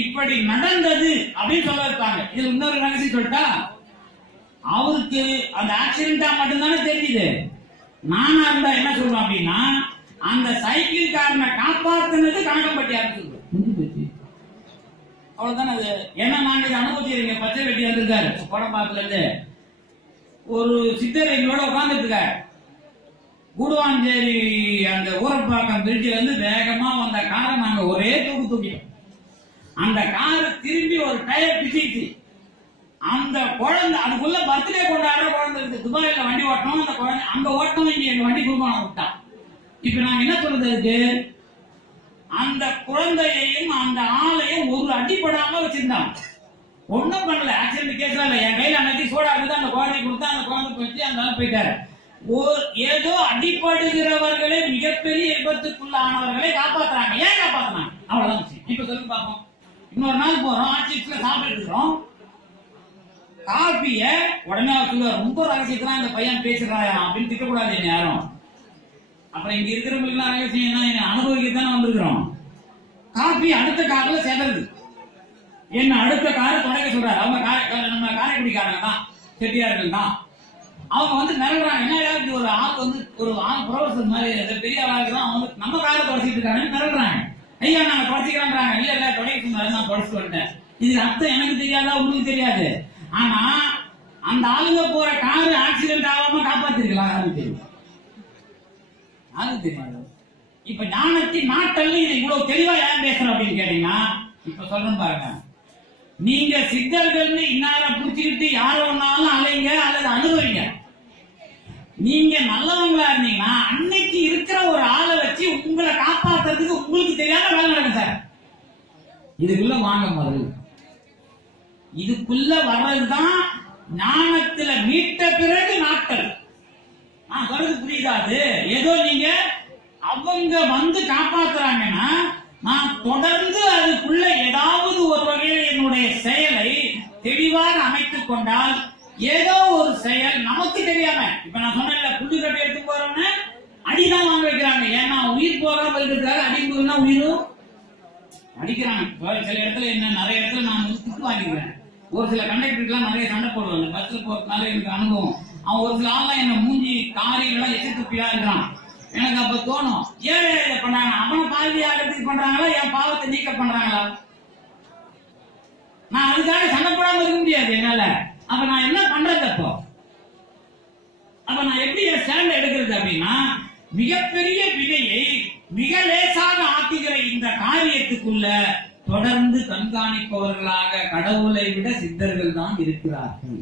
இப்படி நடந்தது அப்படின்னு சொல்ல வைப்பாங்க. இது இன்னொரு ரகசியம் சொல்லிட்டா, அவருக்கு அந்த ஆக்சிடென்டா மட்டும்தானே தெரியுது. நானா இருந்தா என்ன சொல்றோம் அப்படின்னா, அந்த சைக்கிள் காரனை காப்பாத்துனது கணக்கம்பட்டியாரு சொல்றோம். அவ்வளவுதானே அது. ஏன்னா நாங்க இதை அனுபவிச்சிருக்கீங்க. பச்சை வெட்டி வந்திருக்காரு படம்பாத்துல இருந்து ஒரு சித்தர் எங்களோட உட்கார்ந்துட்டு இருக்காரு. கூடுவாஞ்சேரி அந்த ஊரப்பாக்கம் பிரிட்ஜில இருந்து வேகமா வந்த காரை நாங்க ஒரே தூக்கிட்டோம். அந்த கார் திரும்பி ஒரு டயர் பிசிச்சு. அந்த குழந்தை அதுக்குள்ள பர்த்டே கொண்டாடுற குழந்தை இருக்கு. துபாயில வண்டி ஓட்டணும். அந்த குழந்தை அங்க ஓட்டணும். இங்க எங்க வண்டி குடும்பம் விட்டான். இப்ப நாங்க என்ன சொல்றது இருக்கு, அந்த குழந்தையையும் அந்த ஆளையும் ஒரு அடிப்படாம வச்சிருந்தாங்க. ஒண்ணும் பண்ணல. ஆக்சிடென்ட் கேஸ்ல இல்ல. என் கையில அன்னைக்கு சோடா இருந்து அந்த குழந்தை கொடுத்தா அந்த குழந்தை போயிட்டு அந்த ஆள் போயிட்டாரு. ஏதோ அடிப்படுகிறவர்களே மிகப்பெரிய விபத்துக்குள்ளானவர்களை காப்பாத்துறாங்க. ஏன் காப்பாத்துறாங்க? அவ்வளவுதான். இப்ப சொல்லி பார்ப்போம். இன்னொரு நாள் போறோம், ஆட்சியில சாப்பிட்டு இருக்கிறோம். காப்பிய உடனே சொல்லுவார், ரொம்ப ரகசியத்தான் இந்த பையன் பேசுறாயா அப்படின்னு திட்டக்கூடாது என்ன யாரும். அப்புறம் இங்க இருக்கிறவங்களுக்கு எல்லாம் ரகசியம் என்ன, அனுபவிக்கத்தானே வந்திருக்கிறோம். காப்பி அடுத்த காரில் செதறது. என்ன அடுத்த காரை தொடங்க சொல்றாரு. அவங்க நம்ம காரைக்குடிக்காரங்க தான், செட்டியார்கள் தான். அவங்க வந்து மிரள்றாங்க. என்ன இப்படி ஒரு ஆள் வந்து ஒரு ஆள் ப்ரொஃபசர் மாதிரி பெரிய ஆளாக தான் அவங்க நம்ம காரை தொடச்சிட்டு இருக்காங்க. மிரள்றாங்க. ஐயா நாங்க தொடச்சிக்கிறாங்க. இல்ல இல்ல தொடக்க சொன்னாரு, நான் தொடச்சு வந்துட்டேன். இதுக்கு அர்த்தம் எனக்கு தெரியாதா, உங்களுக்கு தெரியாது. ஆனா அந்த ஆளுங்க போற காரு ஆக்சிடென்ட் ஆகாம காப்பாத்திருக்கலாம். யாருக்கு தெரியும்? யாருக்கு தெரியாது. இப்ப ஞானத்தின் நாட்டல் இது இவ்வளவு தெளிவா ஏன் பேசுறோம் அப்படின்னு கேட்டீங்கன்னா, இப்ப சொல்றேன் பாருங்க. நீங்க சித்தர்கள் இன்னார புடிச்சுக்கிட்டு யார ஒன்னாலும் அலைங்க அல்லது அனுபவிங்க. நீங்க நல்லவங்களா இருந்தீங்கன்னா அன்னைக்கு இருக்கிற ஒரு ஆளை வச்சு உங்களை காப்பாத்துறதுக்கு உங்களுக்கு தெரியாத வேலை நடக்கும் சார். இதுக்குள்ள வாங்க முதல்ல. இதுக்குள்ள வர்றதுதான் ஞானத்துல மீட்ட பிறகு நாட்டல். நான் சொல்றது புரியுதாது? ஏதோ நீங்க அவங்க வந்து காப்பாத்துறாங்கன்னா நான் தொடர்ந்து அதுக்குள்ள ஏதாவது ஒரு வகையில் என்னுடைய செயலை தெளிவாக அமைத்துக் கொண்டால் ஏதோ ஒரு செயல் நமக்கு தெரியாம, இப்ப நான் சொன்ன புள்ளி கட்டை எடுத்து போறோம்னு அடிதான் வாங்க வைக்கிறாங்க. ஏன்னா உயிர் போகாம இருக்கிறதுக்காக அடிக்குதுன்னா உயிரும் அடிக்கிறாங்க. சில இடத்துல என்ன, நிறைய இடத்துல நான் திட்டு வாங்கிக்கிறேன். ஒரு சில கண்டக்டருக்குலாம் நிறைய சண்டை போடுவாங்க. பஸ்ல போறதுனால எனக்கு அனுபவம். அவன் ஒரு சில ஆள்லாம் என்ன மூஞ்சி காரியெல்லாம் எச்சு துப்பியா இருக்கிறான். எனக்கு அப்ப தோணும், ஏழை இதை பண்றாங்க, அவனை பாவி ஆகிறதுக்கு பண்றாங்களா, என் பாவத்தை நீக்க பண்றாங்களா? நான் அதுக்காக சண்டை போடாம இருக்க முடியாது என்னால. அப்ப நான் என்ன பண்றது? அப்ப நான் எப்படி ஸ்டாண்ட் எடுக்கிறது அப்படின்னா, மிகப்பெரிய வினையை மிக லேசாக ஆக்குகிற இந்த காரியத்துக்குள்ள தொடர்ந்து கண்காணிப்பவர்களாக கடவுளை விட சித்தர்கள் தான் இருக்கிறார்கள்.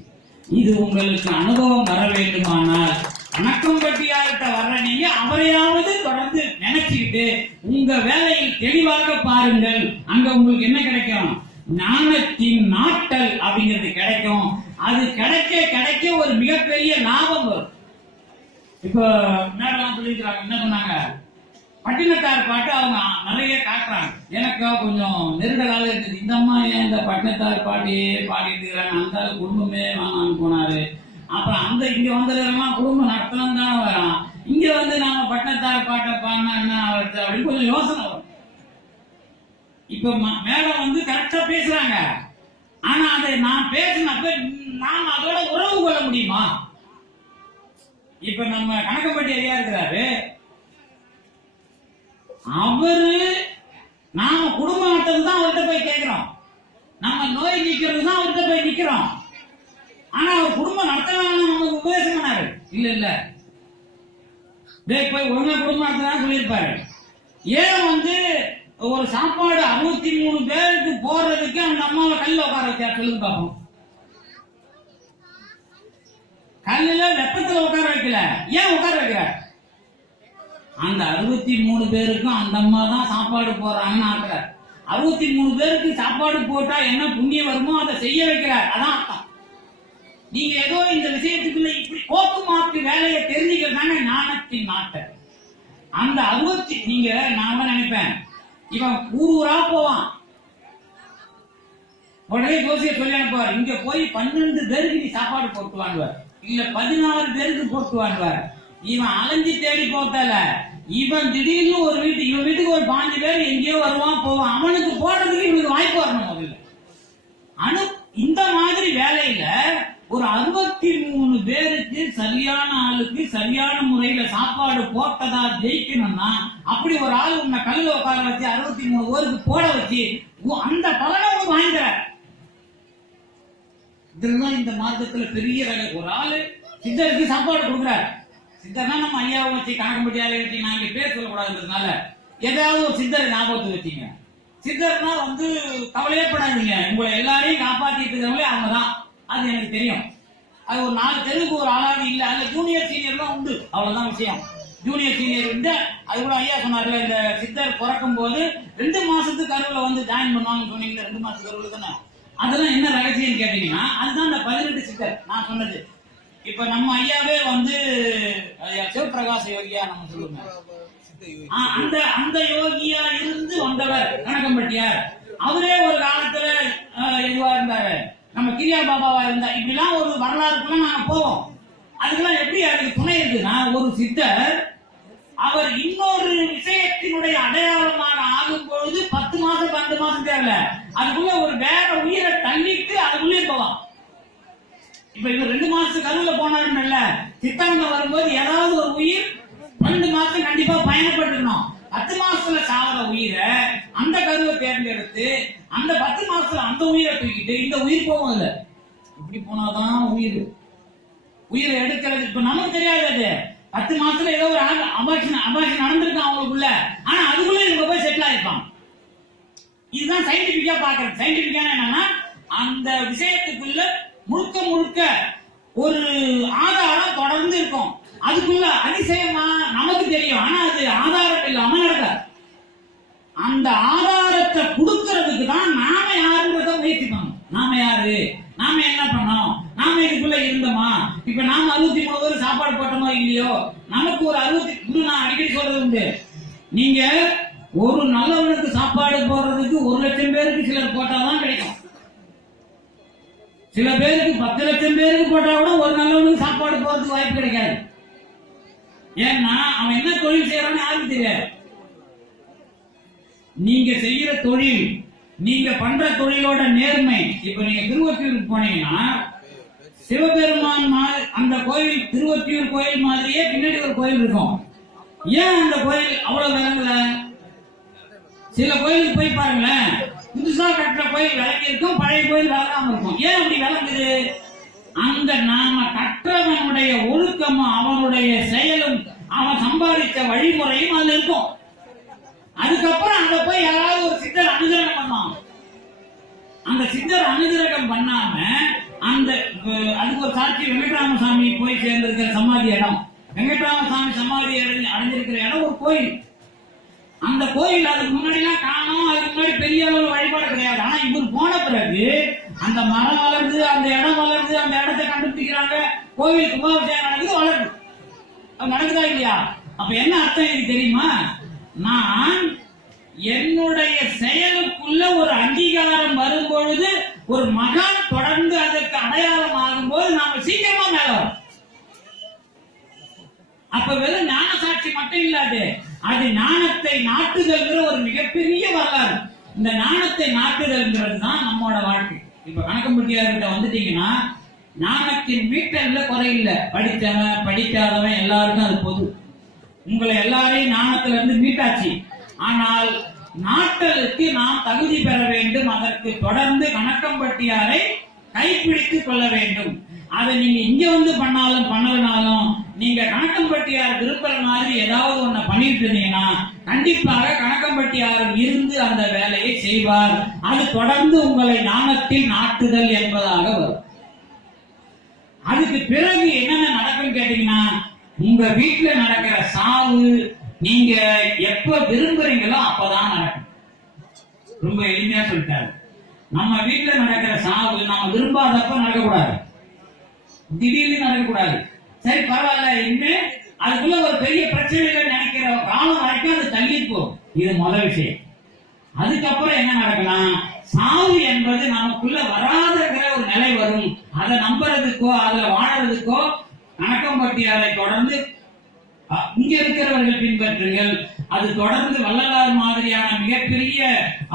இது உங்களுக்கு அனுபவம் வர வேண்டுமானால் வணக்கம்பட்டியார்கிட்ட வர்ற நீங்க அவரையாவது தொடர்ந்து நினைச்சுக்கிட்டு உங்க வேலையில் தெளிவாக பாருங்கள். அங்க உங்களுக்கு என்ன கிடைக்கும்? ஞானத்தின் நாட்டல் அப்படிங்கிறது கிடைக்கும். அது கிடைக்க கிடைக்க ஒரு மிகப்பெரிய லாபம் வரும். இப்ப மேடம் சொல்லிருக்காங்க, என்ன சொன்னாங்க, பட்டினத்தார் பாட்டு அவங்க நிறைய காட்டுறாங்க. எனக்கு கொஞ்சம் நெருடலாக இருக்குது. இந்த அம்மா ஏன் இந்த பட்டினத்தார் பாட்டியே பாடிட்டு இருக்கிறாங்க, அந்த குடும்பமே வாங்கன்னு போனாரு. அப்புறம் அந்த இங்க வந்ததெல்லாம் குடும்பம் நடத்தலாம் தானே வரான், இங்க வந்து நாம பட்டினத்தார் பாட்டை பாடினா என்ன வருது அப்படின்னு கொஞ்சம் யோசனை வரும். இப்ப மேடம் வந்து கரெக்டா பேசுறாங்க. ஆனா அதை நான் பேசினப்ப நாம் அதோட உறவு கொள்ள முடியுமா? இப்ப நம்ம கணக்கம்பட்டி ஐயா இருக்கிறாரு, அவரு நாம குடும்ப ஆட்டம் தான் அவர்கிட்ட போய் கேட்கிறோம். நம்ம நோய் நிக்கிறது தான் அவர்கிட்ட போய் நிக்கிறோம். ஆனா அவர் குடும்பம் நடத்தலாம் நமக்கு உபதேசம் பண்ணாரு. இல்ல இல்ல போய் ஒழுங்கா குடும்பம் நடத்ததான் சொல்லியிருப்பாரு. ஏன் வந்து ஒரு சாப்பாடு 63 பேருக்கு போறதுக்கு அந்த அம்மாவை கல்ல உட்கார வச்சா சொல்லுங்க பாப்போம். கல்லுல வெப்பத்துல உட்கார வைக்கல, ஏன் உட்கார வைக்கிற? அந்த 63 பேருக்கும் அந்த அம்மா தான் சாப்பாடு போடுறாங்கன்னு ஆக்குறார். 63 பேருக்கு சாப்பாடு போட்டா என்ன புண்ணியம் வருமோ அதை செய்ய வைக்கிறார். அதான் அர்த்தம். நீங்க ஏதோ இந்த விஷயத்துக்குள்ள இப்படி கோப்பு மாற்றி வேலையை தெரிஞ்சுக்கிறதாங்க ஞானத்தின் நாட்டை. அந்த 60 நீங்க நான் நினைப்பேன், இவன் ஊரா போவான், உடனே ஜோசியர் சொல்லி அனுப்புவார், இங்க போய் 12 பேருக்கு நீ சாப்பாடு போட்டு வாங்குவார், இல்ல 16 பேருக்கு போட்டு வாங்குவார். இவன் அலைஞ்சு தேடி போத்தல, இவன் திடீர்னு ஒரு வீட்டுக்கு, இவன் வீட்டுக்கு ஒரு 5 பேர் எங்கேயோ வருவான் போவான், அவனுக்கு போடுறதுக்கு இவனுக்கு வாய்ப்பு வரணும் முதல்ல. இந்த மாதிரி வேலையில ஒரு 63 பேருக்கு சரியான ஆளுக்கு சரியான முறையில சாப்பாடு போட்டதா ஜெயிக்கணும்னா, அப்படி ஒரு ஆள் உன்னை கல்ல உட்கார வச்சு 63 பேருக்கு போட வச்சு அந்த பலனை வாங்கிற. இதெல்லாம் இந்த மார்க்கத்துல பெரிய வேலை. ஒரு ஆளு சித்தருக்கு சாப்பாடு கொடுக்குறாரு. சித்தர்னா நம்ம ஐயாவை வச்சு கணக்கம்பட்டியாலே வச்சு நான் இங்க பேர் சொல்லக்கூடாதுன்றதுனால ஏதாவது ஒரு சித்தர் ஞாபகத்துக்கு வச்சீங்க. சித்தர்னா கவலையே படாதீங்க, உங்களை எல்லாரையும் காப்பாத்திட்டு இருக்கவங்களே அவங்கதான், அது எனக்கு தெரியும். அது ஒரு 4 தெருவுக்கு ஒரு ஆளாக இல்ல, அதுல ஜூனியர் சீனியர்லாம் உண்டு, அவ்வளவுதான் விஷயம். ஜூனியர் சீனியர் இருந்து அது கூட ஐயா சொன்னார்ல, இந்த சித்தர் பிறக்கும் போது 2 மாசத்துக்கு கருவுல ஜாயின் பண்ணுவாங்க சொன்னீங்க, 2 மாசத்துக்கு கருவுல தானே. அதெல்லாம் என்ன ரகசியம் கேட்டீங்கன்னா, அதுதான் அந்த 18 சித்தர் நான் சொன்னது. இப்ப நம்ம ஐயாவே சிவபிரகாச யோகியா நம்ம சொல்லுங்க, அந்த யோகியா இருந்து வந்தவர் கணக்கம்பட்டியார். அவரே ஒரு காலத்துல எதுவா இருந்தாரு, நம்ம கிரியா பாபாவா இருந்தா. இப்படிலாம் ஒரு வரலாறுக்குள்ள நாங்க போவோம். அதுக்கெல்லாம் எப்படி அதுக்கு துணை இருக்குன்னா, ஒரு சித்தர் அவர் இன்னொரு விஷயத்தினுடைய அடையாளமாக ஆகும் பொழுது 10 மாசம் 12 மாசம் தேவையில்ல, அதுக்குள்ள ஒரு வேற உயிரை தள்ளிட்டு அதுக்குள்ளே போவான். இப்ப இவர் 2 மாசத்துக்கு கருவுல போனாருன்னு சித்தாந்தம் வரும்போது ஏதாவது ஒரு உயிர் 12 மாசம் கண்டிப்பா பயணப்பட்டுக்கணும். 10 மாசத்துல சாவர உயிரை அந்த கருவை தேர்ந்தெடுத்து அந்த 10 மாசத்துல அந்த உயிரை தூக்கிட்டு இந்த உயிர் போகும். இல்ல இப்படி போனாதான் உயிரை எடுக்கிறது. இப்ப நமக்கு தெரியாது, 10 மாசத்துல ஏதோ ஒரு அபாஷன் நடந்திருக்கான் அவங்களுக்குள்ள, ஆனா அதுக்குள்ள இவங்க போய் செட்டில் ஆயிருப்பான். இதுதான் சயின்டிபிக்கா பாக்குறது. சயின்டிபிக்கா என்னன்னா, அந்த விஷயத்துக்குள்ள முழுக்க முழுக்க ஒரு ஆதாரம் தொடர்ந்து இருக்கும். அதுக்குள்ள அதிசயமா நமக்கு தெரியும், ஆனா அது ஆதாரம் இல்லாம நடக்காது. அந்த ஆதாரத்தை கொடுக்கறதுக்கு தான் நாம யாருன்றத முயற்சி பண்ணணும். நாம யாரு, நாம என்ன பண்ணோம், நாம இதுக்குள்ள இருந்தோமா, இப்ப நாம 63 பேர் சாப்பாடு போட்டோமோ இல்லையோ, நமக்கு ஒரு 60. நான் அடிக்கடி சொல்றது உண்டு, நீங்க ஒரு நல்லவனுக்கு சாப்பாடு போடுறதுக்கு 1 லட்சம் பேருக்கு சிலர் போட்டாதான் கிடைக்கும். சில பேருக்கு 10 லட்சம் பேருக்கு போட்டா கூட ஒரு நல்லவனுக்கு சாப்பாடு போறதுக்கு வாய்ப்பு கிடைக்காது. ஏன்னா அவன் என்ன தொழில் செய்யறான்னு யாருக்கு தெரியாது. நீங்க செய்யற தொழில், நீங்க பண்ற தொழிலோட நேர்மை. இப்ப நீங்க திருவொற்றியூருக்கு போனீங்கன்னா, சிவபெருமான் அந்த கோயில், திருவொற்றியூர் கோயில் மாதிரியே பின்னாடி ஒரு கோயில் இருக்கும். ஏன் அந்த கோயில் அவ்வளவு விளங்கல? சில கோயிலுக்கு போய் பாருங்களேன், புதுசா கட்டுற கோயில் விளங்கி இருக்கும், பழைய கோயில் விளங்காம இருக்கும். ஏன் அப்படி விளங்குது? அந்த நாம கற்றவனுடைய ஒழுக்கமும் அவனுடைய செயலும் அவன் சம்பாதித்த வழிமுறையும் அதுல இருக்கும். அதுக்கப்புறம் அங்க போய் யாராவது ஒரு சித்தர் அனுகிரகம் பண்ணான். அந்த சித்தர் அனுகிரகம் பண்ணாம அதுக்கு ஒரு சாட்சி வெங்கட்ராமசாமி போய் சேர்ந்திருக்கிற சமாதி இடம். வெங்கட்ராமசாமி சமாதி அடைஞ்சிருக்கிற இடம் ஒரு கோயில். அந்த கோயில் அதுக்கு முன்னாடி எல்லாம் காணும், அதுக்கு முன்னாடி பெரிய அளவு வழிபாடு கிடையாது. ஆனா இவர் போன பிறகு அந்த மரம் வளருது, அந்த இடம் வளருது, அந்த இடத்தை கண்டுபிடிக்கிறாங்க, கோவில் கும்பாபிஷேகம் நடக்குது, வளருது. அது நடக்குதா இல்லையா? அப்ப என்ன அர்த்தம் எனக்கு தெரியுமா? நான் என்னுடைய செயலுக்குள்ள ஒரு அங்கீகாரம் வரும்பொழுது, ஒரு மகான் தொடர்ந்து அதற்கு அடையாளம் ஆகும்போது நாம சீக்கிரமா மேல வரும். அப்ப வெறும் ஞான சாட்சி மட்டும் இல்லாது, அது ஞானத்தை நாட்டுதல்ங்கிற ஒரு மிகப்பெரிய வரலாறு. இந்த ஞானத்தை நாட்டுதல்ங்கிறது தான் நம்மோட வாழ்க்கை. இப்ப கணக்கம்பட்டியார்கிட்ட வந்துட்டீங்கன்னா, ஞானத்தின் மீட்டர்ல குறையில்ல. படித்தவன் படிக்காதவன் எல்லாருக்கும் அது பொது. உங்களை எல்லாரையும் ஞானத்துல இருந்து மீட்டாச்சு. ஆனால் நாட்டலுக்கு நாம் தகுதி பெற வேண்டும். அதற்கு தொடர்ந்து கணக்கம்பட்டியாரை கைப்பிடித்துக் கொள்ள வேண்டும். அதை நீங்க இங்க பண்ணாலும் பண்ணலனாலும், நீங்க கணக்கம்பட்டியார் விரும்புற மாதிரி ஏதாவது ஒண்ணு பண்ணிட்டு இருந்தீங்கன்னா, கண்டிப்பாக கணக்கம்பட்டியார் இருந்து அந்த வேலையை செய்வார். அது தொடர்ந்து உங்களை ஞானத்தில் நாட்டுதல் என்பதாக வரும். அதுக்கு பிறகு என்னென்ன நடக்கும் கேட்டீங்கன்னா, உங்க வீட்டுல நடக்கிற சாவு நீங்க எப்ப விரும்புறீங்களோ அப்பதான் நடக்கும். ரொம்ப எளிமையா சொல்லிட்டாரு. நம்ம வீட்டுல நடக்கிற சாவு நம்ம விரும்பாதப்ப நடக்கக்கூடாது. திடீர்னு நடக்கக்கூடாது. சரி பரவாயில்ல, இனிமே அதுக்குள்ள ஒரு பெரிய பிரச்சனைகள் நினைக்கிற காலம் வரைக்கும் அது தள்ளி போகும். இது முதல் விஷயம். அதுக்கப்புறம் என்ன நடக்கலாம், சாவு என்பது நமக்குள்ள வராதங்கிற ஒரு நிலை வரும். அதை நம்புறதுக்கோ அதுல வாழறதுக்கோ கணக்கம்பட்டியாரை தொடர்ந்து இங்க இருக்கிறவர்கள் பின்பற்றுங்கள். அது தொடர்ந்து வள்ளலார் மாதிரியான மிகப்பெரிய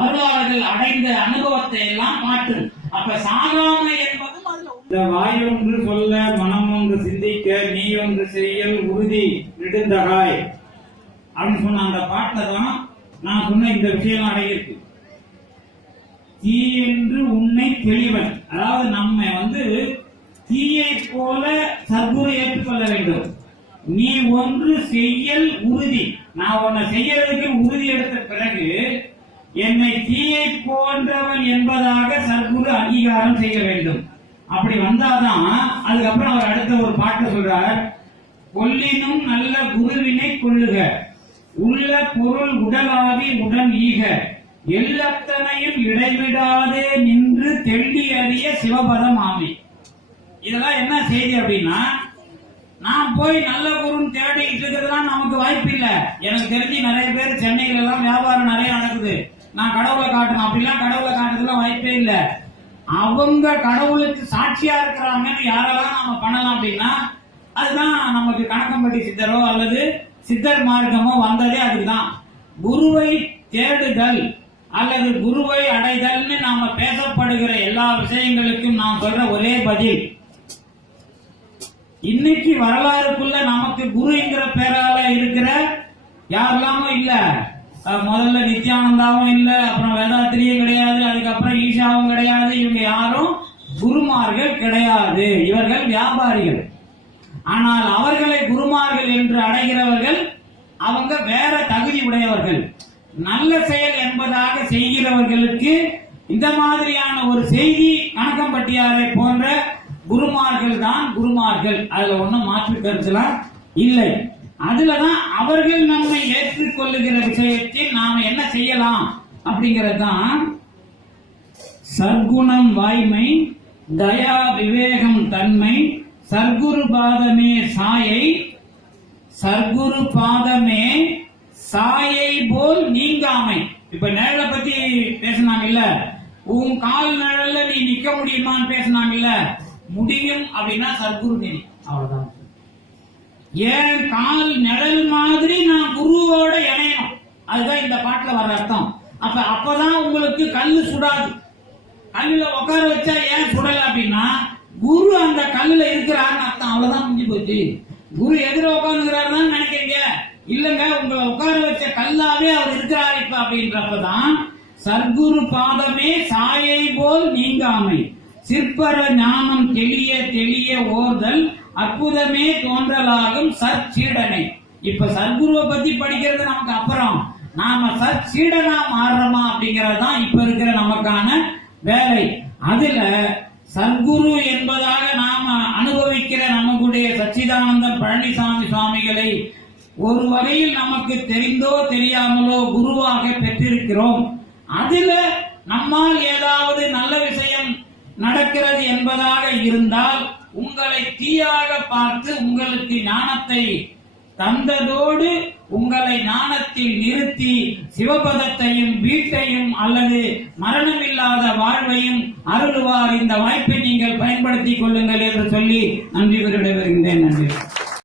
அருளாளர்கள் அடைந்த அனுபவத்தை எல்லாம் காட்டும். அப்ப சாகாமை என்பதும் இந்த வாய் ஒன்று சொல்ல மனம் ஒன்று சிந்திக்க நீ ஒன்று செய்யல் உறுதி நெடுந்தகாய் அப்படின்னு சொன்ன அந்த பாட்டில தான் நான் சொன்ன இந்த விஷயம் அடங்கியிருக்கு. தீ என்று உன்னை தெளிவன், அதாவது நம்ம தீயை போல சத்குரு ஏற்றுக்கொள்ள வேண்டும். நீ ஒன்று செய்யல் உறுதி, நான் உன்னை செய்யறதுக்கு உறுதி எடுத்த பிறகு என்னை தீயை போன்றவன் என்பதாக சத்குரு அங்கீகாரம் செய்ய வேண்டும். அப்படி வந்தாதான் அதுக்கப்புறம் அவர் அடுத்த ஒரு பாட்டு சொல்றார், கொல்லினும் நல்ல குருவினை கொள்ளுக, உள்ள பொருள் உடலாவி உடன் ஈக, எல்லத்தனையும் இடைவிடாதே நின்று தெள்ளி அறிய சிவபதம் ஆமி. இதெல்லாம் என்ன செய்தி அப்படின்னா, நான் போய் நல்ல குருன்னு தேடிட்டு இருக்கிறதுலாம் நமக்கு வாய்ப்பு இல்லை. எனக்கு தெரிஞ்சு நிறைய பேர் சென்னையில எல்லாம் வியாபாரம் நிறைய நடக்குது, நான் கடவுளை காட்டணும் அப்படிலாம் கடவுளை காட்டுறதுலாம் வாய்ப்பே இல்லை. அவங்க கடவுளுக்கு சாட்சியா இருக்கிறாங்கன்னு யாரெல்லாம் நம்ம பண்ணலாம் அப்படின்னா, அதுதான் நமக்கு கணக்கம்பட்டி சித்தரோ அல்லது சித்தர் மார்க்கமோ வந்ததே அதுதான். குருவை தேடுதல் அல்லது குருவை அடைதல்னு நாம பேசப்படுகிற எல்லா விஷயங்களுக்கும் நான் சொல்ற ஒரே பதில், இன்னைக்கு வரலாறுக்குள்ள நமக்கு குருங்கிற பேரால இருக்கிற யாரெல்லாமும் இல்ல. முதல்ல நித்யானந்தாவும் இல்ல, அப்புறம் வேதாத்திரியும் கிடையாது, அதுக்கப்புறம் ஈஷாவும் கிடையாது. இவங்க யாரும் குருமார்கள் கிடையாது, இவர்கள் வியாபாரிகள். ஆனால் அவர்களை குருமார்கள் என்று அடைகிறவர்கள் அவங்க வேற தகுதி உடையவர்கள். நல்ல செயல் என்பதாக செய்கிறவர்களுக்கு இந்த மாதிரியான ஒரு செய்தி கணக்கம்பட்டியாரை போன்ற குருமார்கள் தான் குருமார்கள். அதுல ஒன்னும் மாற்று கருத்துலாம் இல்லை. அதுலதான் அவர்கள் நம்மை ஏற்றுக்கொள்ளுகிற விஷயத்தில் நாம் என்ன செய்யலாம் அப்படிங்கறதுதான் சர்க்குணம் வாய்மை, தயா விவேகம் தன்மை, சர்க்குரு பாதமே சாயை, சர்க்குரு பாதமே சாயை போல் நீங்காமை. இப்ப நிழலை பத்தி பேசினாங்க இல்ல, உன் கால் நிழல்ல நீ நிக்க முடியுமான்னு பேசினாங்க இல்ல, முடியும் அப்படின்னா சர்க்குரு நெறி, அவ்வளவுதான். ஏன் கால் நிழல் மாதிரி நான் குருவோட இணையணும், அதுதான் இந்த பாட்டுல வர அர்த்தம். அப்பதான் உங்களுக்கு கல்லு சுடாது. கல்லுல உட்கார வச்சா ஏன் சுடல அப்படின்னா குரு அந்த கல்லுல இருக்கிறாருன்னு அர்த்தம், அவ்வளவுதான் முடிஞ்சு போச்சு. குரு எதிர உட்காந்துக்கிறாருன்னு நினைக்கிறீங்க, இல்லங்க உங்களை உட்கார வச்ச கல்லாவே அவர் இருக்கிறார் இப்ப அப்படின்றப்பதான் சர்க்குரு பாதமே சாயை போல் நீங்காமை, சிற்பர ஞானம் தெளிய தெளிய ஓர்தல், அற்புதமே தோன்றலாகும் சற்சீடனை. இப்ப சர்க்குருவை பத்தி படிக்கிறது நமக்கு அப்புறம், நாம சற்சீடனா மாறுறோமா அப்படிங்கறது தான் இப்ப இருக்கிற நமக்கான வேலை. அதுல சர்க்குரு என்பதாக நாம அனுபவிக்கிற நம்முடைய சச்சிதானந்த பழனிசாமி சுவாமிகளை ஒரு வகையில் நமக்கு தெரிந்தோ தெரியாமலோ குருவாக பெற்றிருக்கிறோம். அதுல நம்மால் ஏதாவது நல்ல விஷயம் நடக்கிறது என்பதாக இருந்தால் உங்களை தீயாக பார்த்து உங்களுக்கு ஞானத்தை தந்ததோடு உங்களை ஞானத்தில் நிறுத்தி சிவபதத்தையும் வீட்டையும் அல்லது மரணமில்லாத வாழ்வையும் அருள்வார். இந்த வாய்ப்பை நீங்கள் பயன்படுத்திக் கொள்ளுங்கள் என்று சொல்லி நன்றி கூறி விடைபெறுகின்றேன். நன்றி.